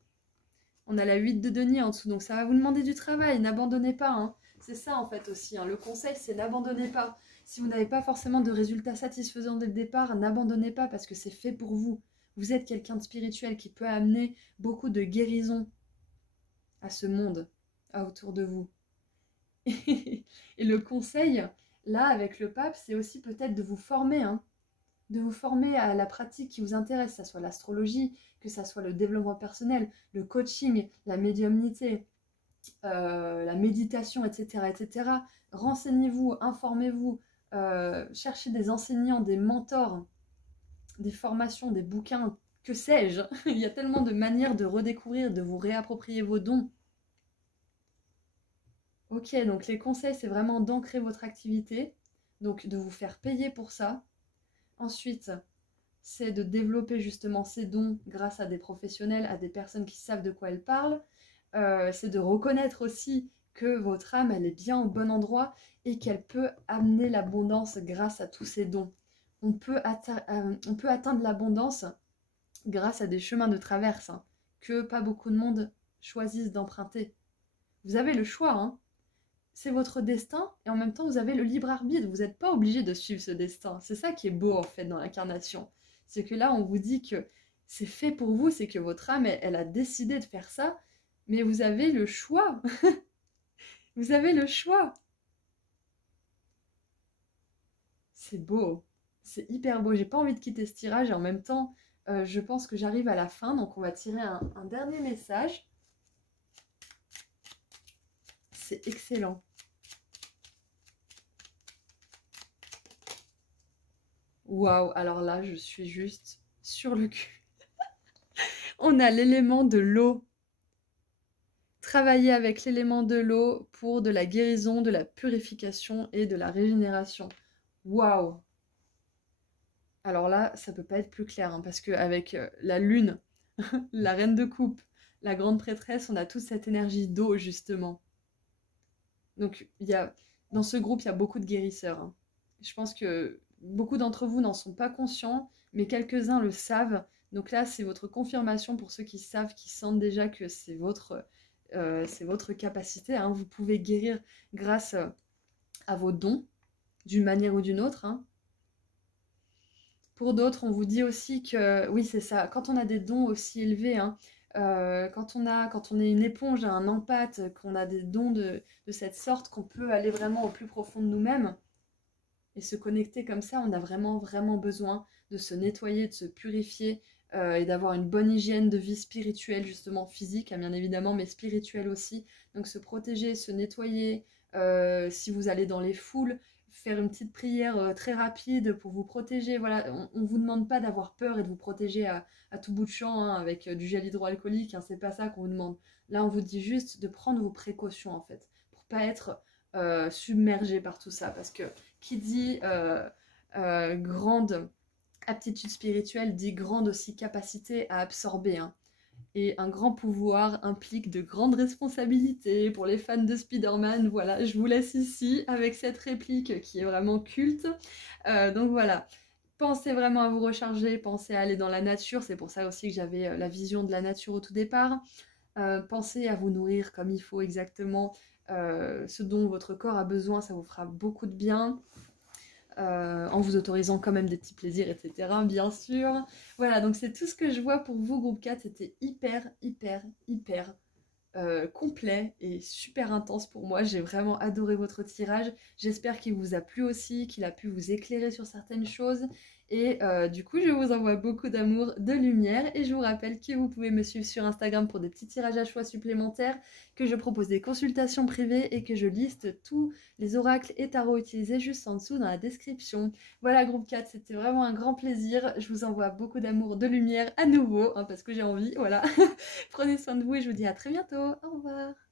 On a la 8 de denier en dessous, donc ça va vous demander du travail. N'abandonnez pas. Hein. C'est ça en fait aussi. Hein. Le conseil, c'est n'abandonnez pas. Si vous n'avez pas forcément de résultats satisfaisants dès le départ, n'abandonnez pas parce que c'est fait pour vous. Vous êtes quelqu'un de spirituel qui peut amener beaucoup de guérison à ce monde, autour de vous. Et le conseil, là, avec le pape, c'est aussi peut-être de vous former, hein, de vous former à la pratique qui vous intéresse, que ce soit l'astrologie, que ce soit le développement personnel, le coaching, la médiumnité, la méditation, etc., etc. Renseignez-vous, informez-vous, cherchez des enseignants, des mentors, des formations, des bouquins, que sais-je. Il y a tellement de manières de redécouvrir, de vous réapproprier vos dons. Ok, donc les conseils, c'est vraiment d'ancrer votre activité, donc de vous faire payer pour ça. Ensuite, c'est de développer justement ces dons grâce à des professionnels, à des personnes qui savent de quoi elles parlent. C'est de reconnaître aussi que votre âme, elle est bien au bon endroit et qu'elle peut amener l'abondance grâce à tous ces dons. On peut atteindre l'abondance grâce à des chemins de traverse que pas beaucoup de monde choisissent d'emprunter. Vous avez le choix, hein. C'est votre destin et en même temps vous avez le libre arbitre. Vous n'êtes pas obligé de suivre ce destin. C'est ça qui est beau en fait dans l'incarnation. C'est que là on vous dit que c'est fait pour vous, c'est que votre âme elle a décidé de faire ça, mais vous avez le choix. Vous avez le choix. C'est beau. C'est hyper beau. J'ai pas envie de quitter ce tirage et en même temps je pense que j'arrive à la fin, donc on va tirer un dernier message. C'est excellent. Waouh, alors là, je suis juste sur le cul. On a l'élément de l'eau. Travailler avec l'élément de l'eau pour de la guérison, de la purification et de la régénération. Waouh. Alors là, ça peut pas être plus clair, hein, parce qu'avec la lune, la reine de coupe, la grande prêtresse, on a toute cette énergie d'eau, justement. Donc, dans ce groupe, il y a beaucoup de guérisseurs. Hein. Je pense que beaucoup d'entre vous n'en sont pas conscients, mais quelques-uns le savent. Donc là, c'est votre confirmation pour ceux qui savent, qui sentent déjà que c'est votre capacité. Hein. Vous pouvez guérir grâce à vos dons, d'une manière ou d'une autre. Hein. Pour d'autres, on vous dit aussi que, oui, c'est ça, quand on a des dons aussi élevés, hein, quand on est une éponge, un empathe, qu'on a des dons de cette sorte, qu'on peut aller vraiment au plus profond de nous-mêmes et se connecter comme ça, on a vraiment, vraiment besoin de se nettoyer, de se purifier et d'avoir une bonne hygiène de vie spirituelle, justement physique, hein, bien évidemment, mais spirituelle aussi. Donc se protéger, se nettoyer, si vous allez dans les foules, faire une petite prière très rapide pour vous protéger. Voilà, on ne vous demande pas d'avoir peur et de vous protéger à tout bout de champ hein, avec du gel hydroalcoolique, hein, c'est pas ça qu'on vous demande. Là, on vous dit juste de prendre vos précautions en fait, pour pas être submergé par tout ça. Parce que qui dit grande aptitude spirituelle dit grande aussi capacité à absorber. Hein. Et un grand pouvoir implique de grandes responsabilités. Pour les fans de Spider-Man, voilà, je vous laisse ici avec cette réplique qui est vraiment culte. Donc voilà, pensez vraiment à vous recharger, pensez à aller dans la nature. C'est pour ça aussi que j'avais la vision de la nature au tout départ. Pensez à vous nourrir comme il faut exactement. Ce dont votre corps a besoin, ça vous fera beaucoup de bien. En vous autorisant quand même des petits plaisirs, etc. Bien sûr. Voilà, donc c'est tout ce que je vois pour vous, groupe 4. C'était hyper, hyper, hyper complet et super intense pour moi. J'ai vraiment adoré votre tirage. J'espère qu'il vous a plu aussi, qu'il a pu vous éclairer sur certaines choses. Et du coup, je vous envoie beaucoup d'amour, de lumière. Et je vous rappelle que vous pouvez me suivre sur Instagram pour des petits tirages à choix supplémentaires, que je propose des consultations privées et que je liste tous les oracles et tarots utilisés juste en dessous dans la description. Voilà, groupe 4, c'était vraiment un grand plaisir. Je vous envoie beaucoup d'amour, de lumière à nouveau, hein, parce que j'ai envie, voilà. Prenez soin de vous et je vous dis à très bientôt. Au revoir.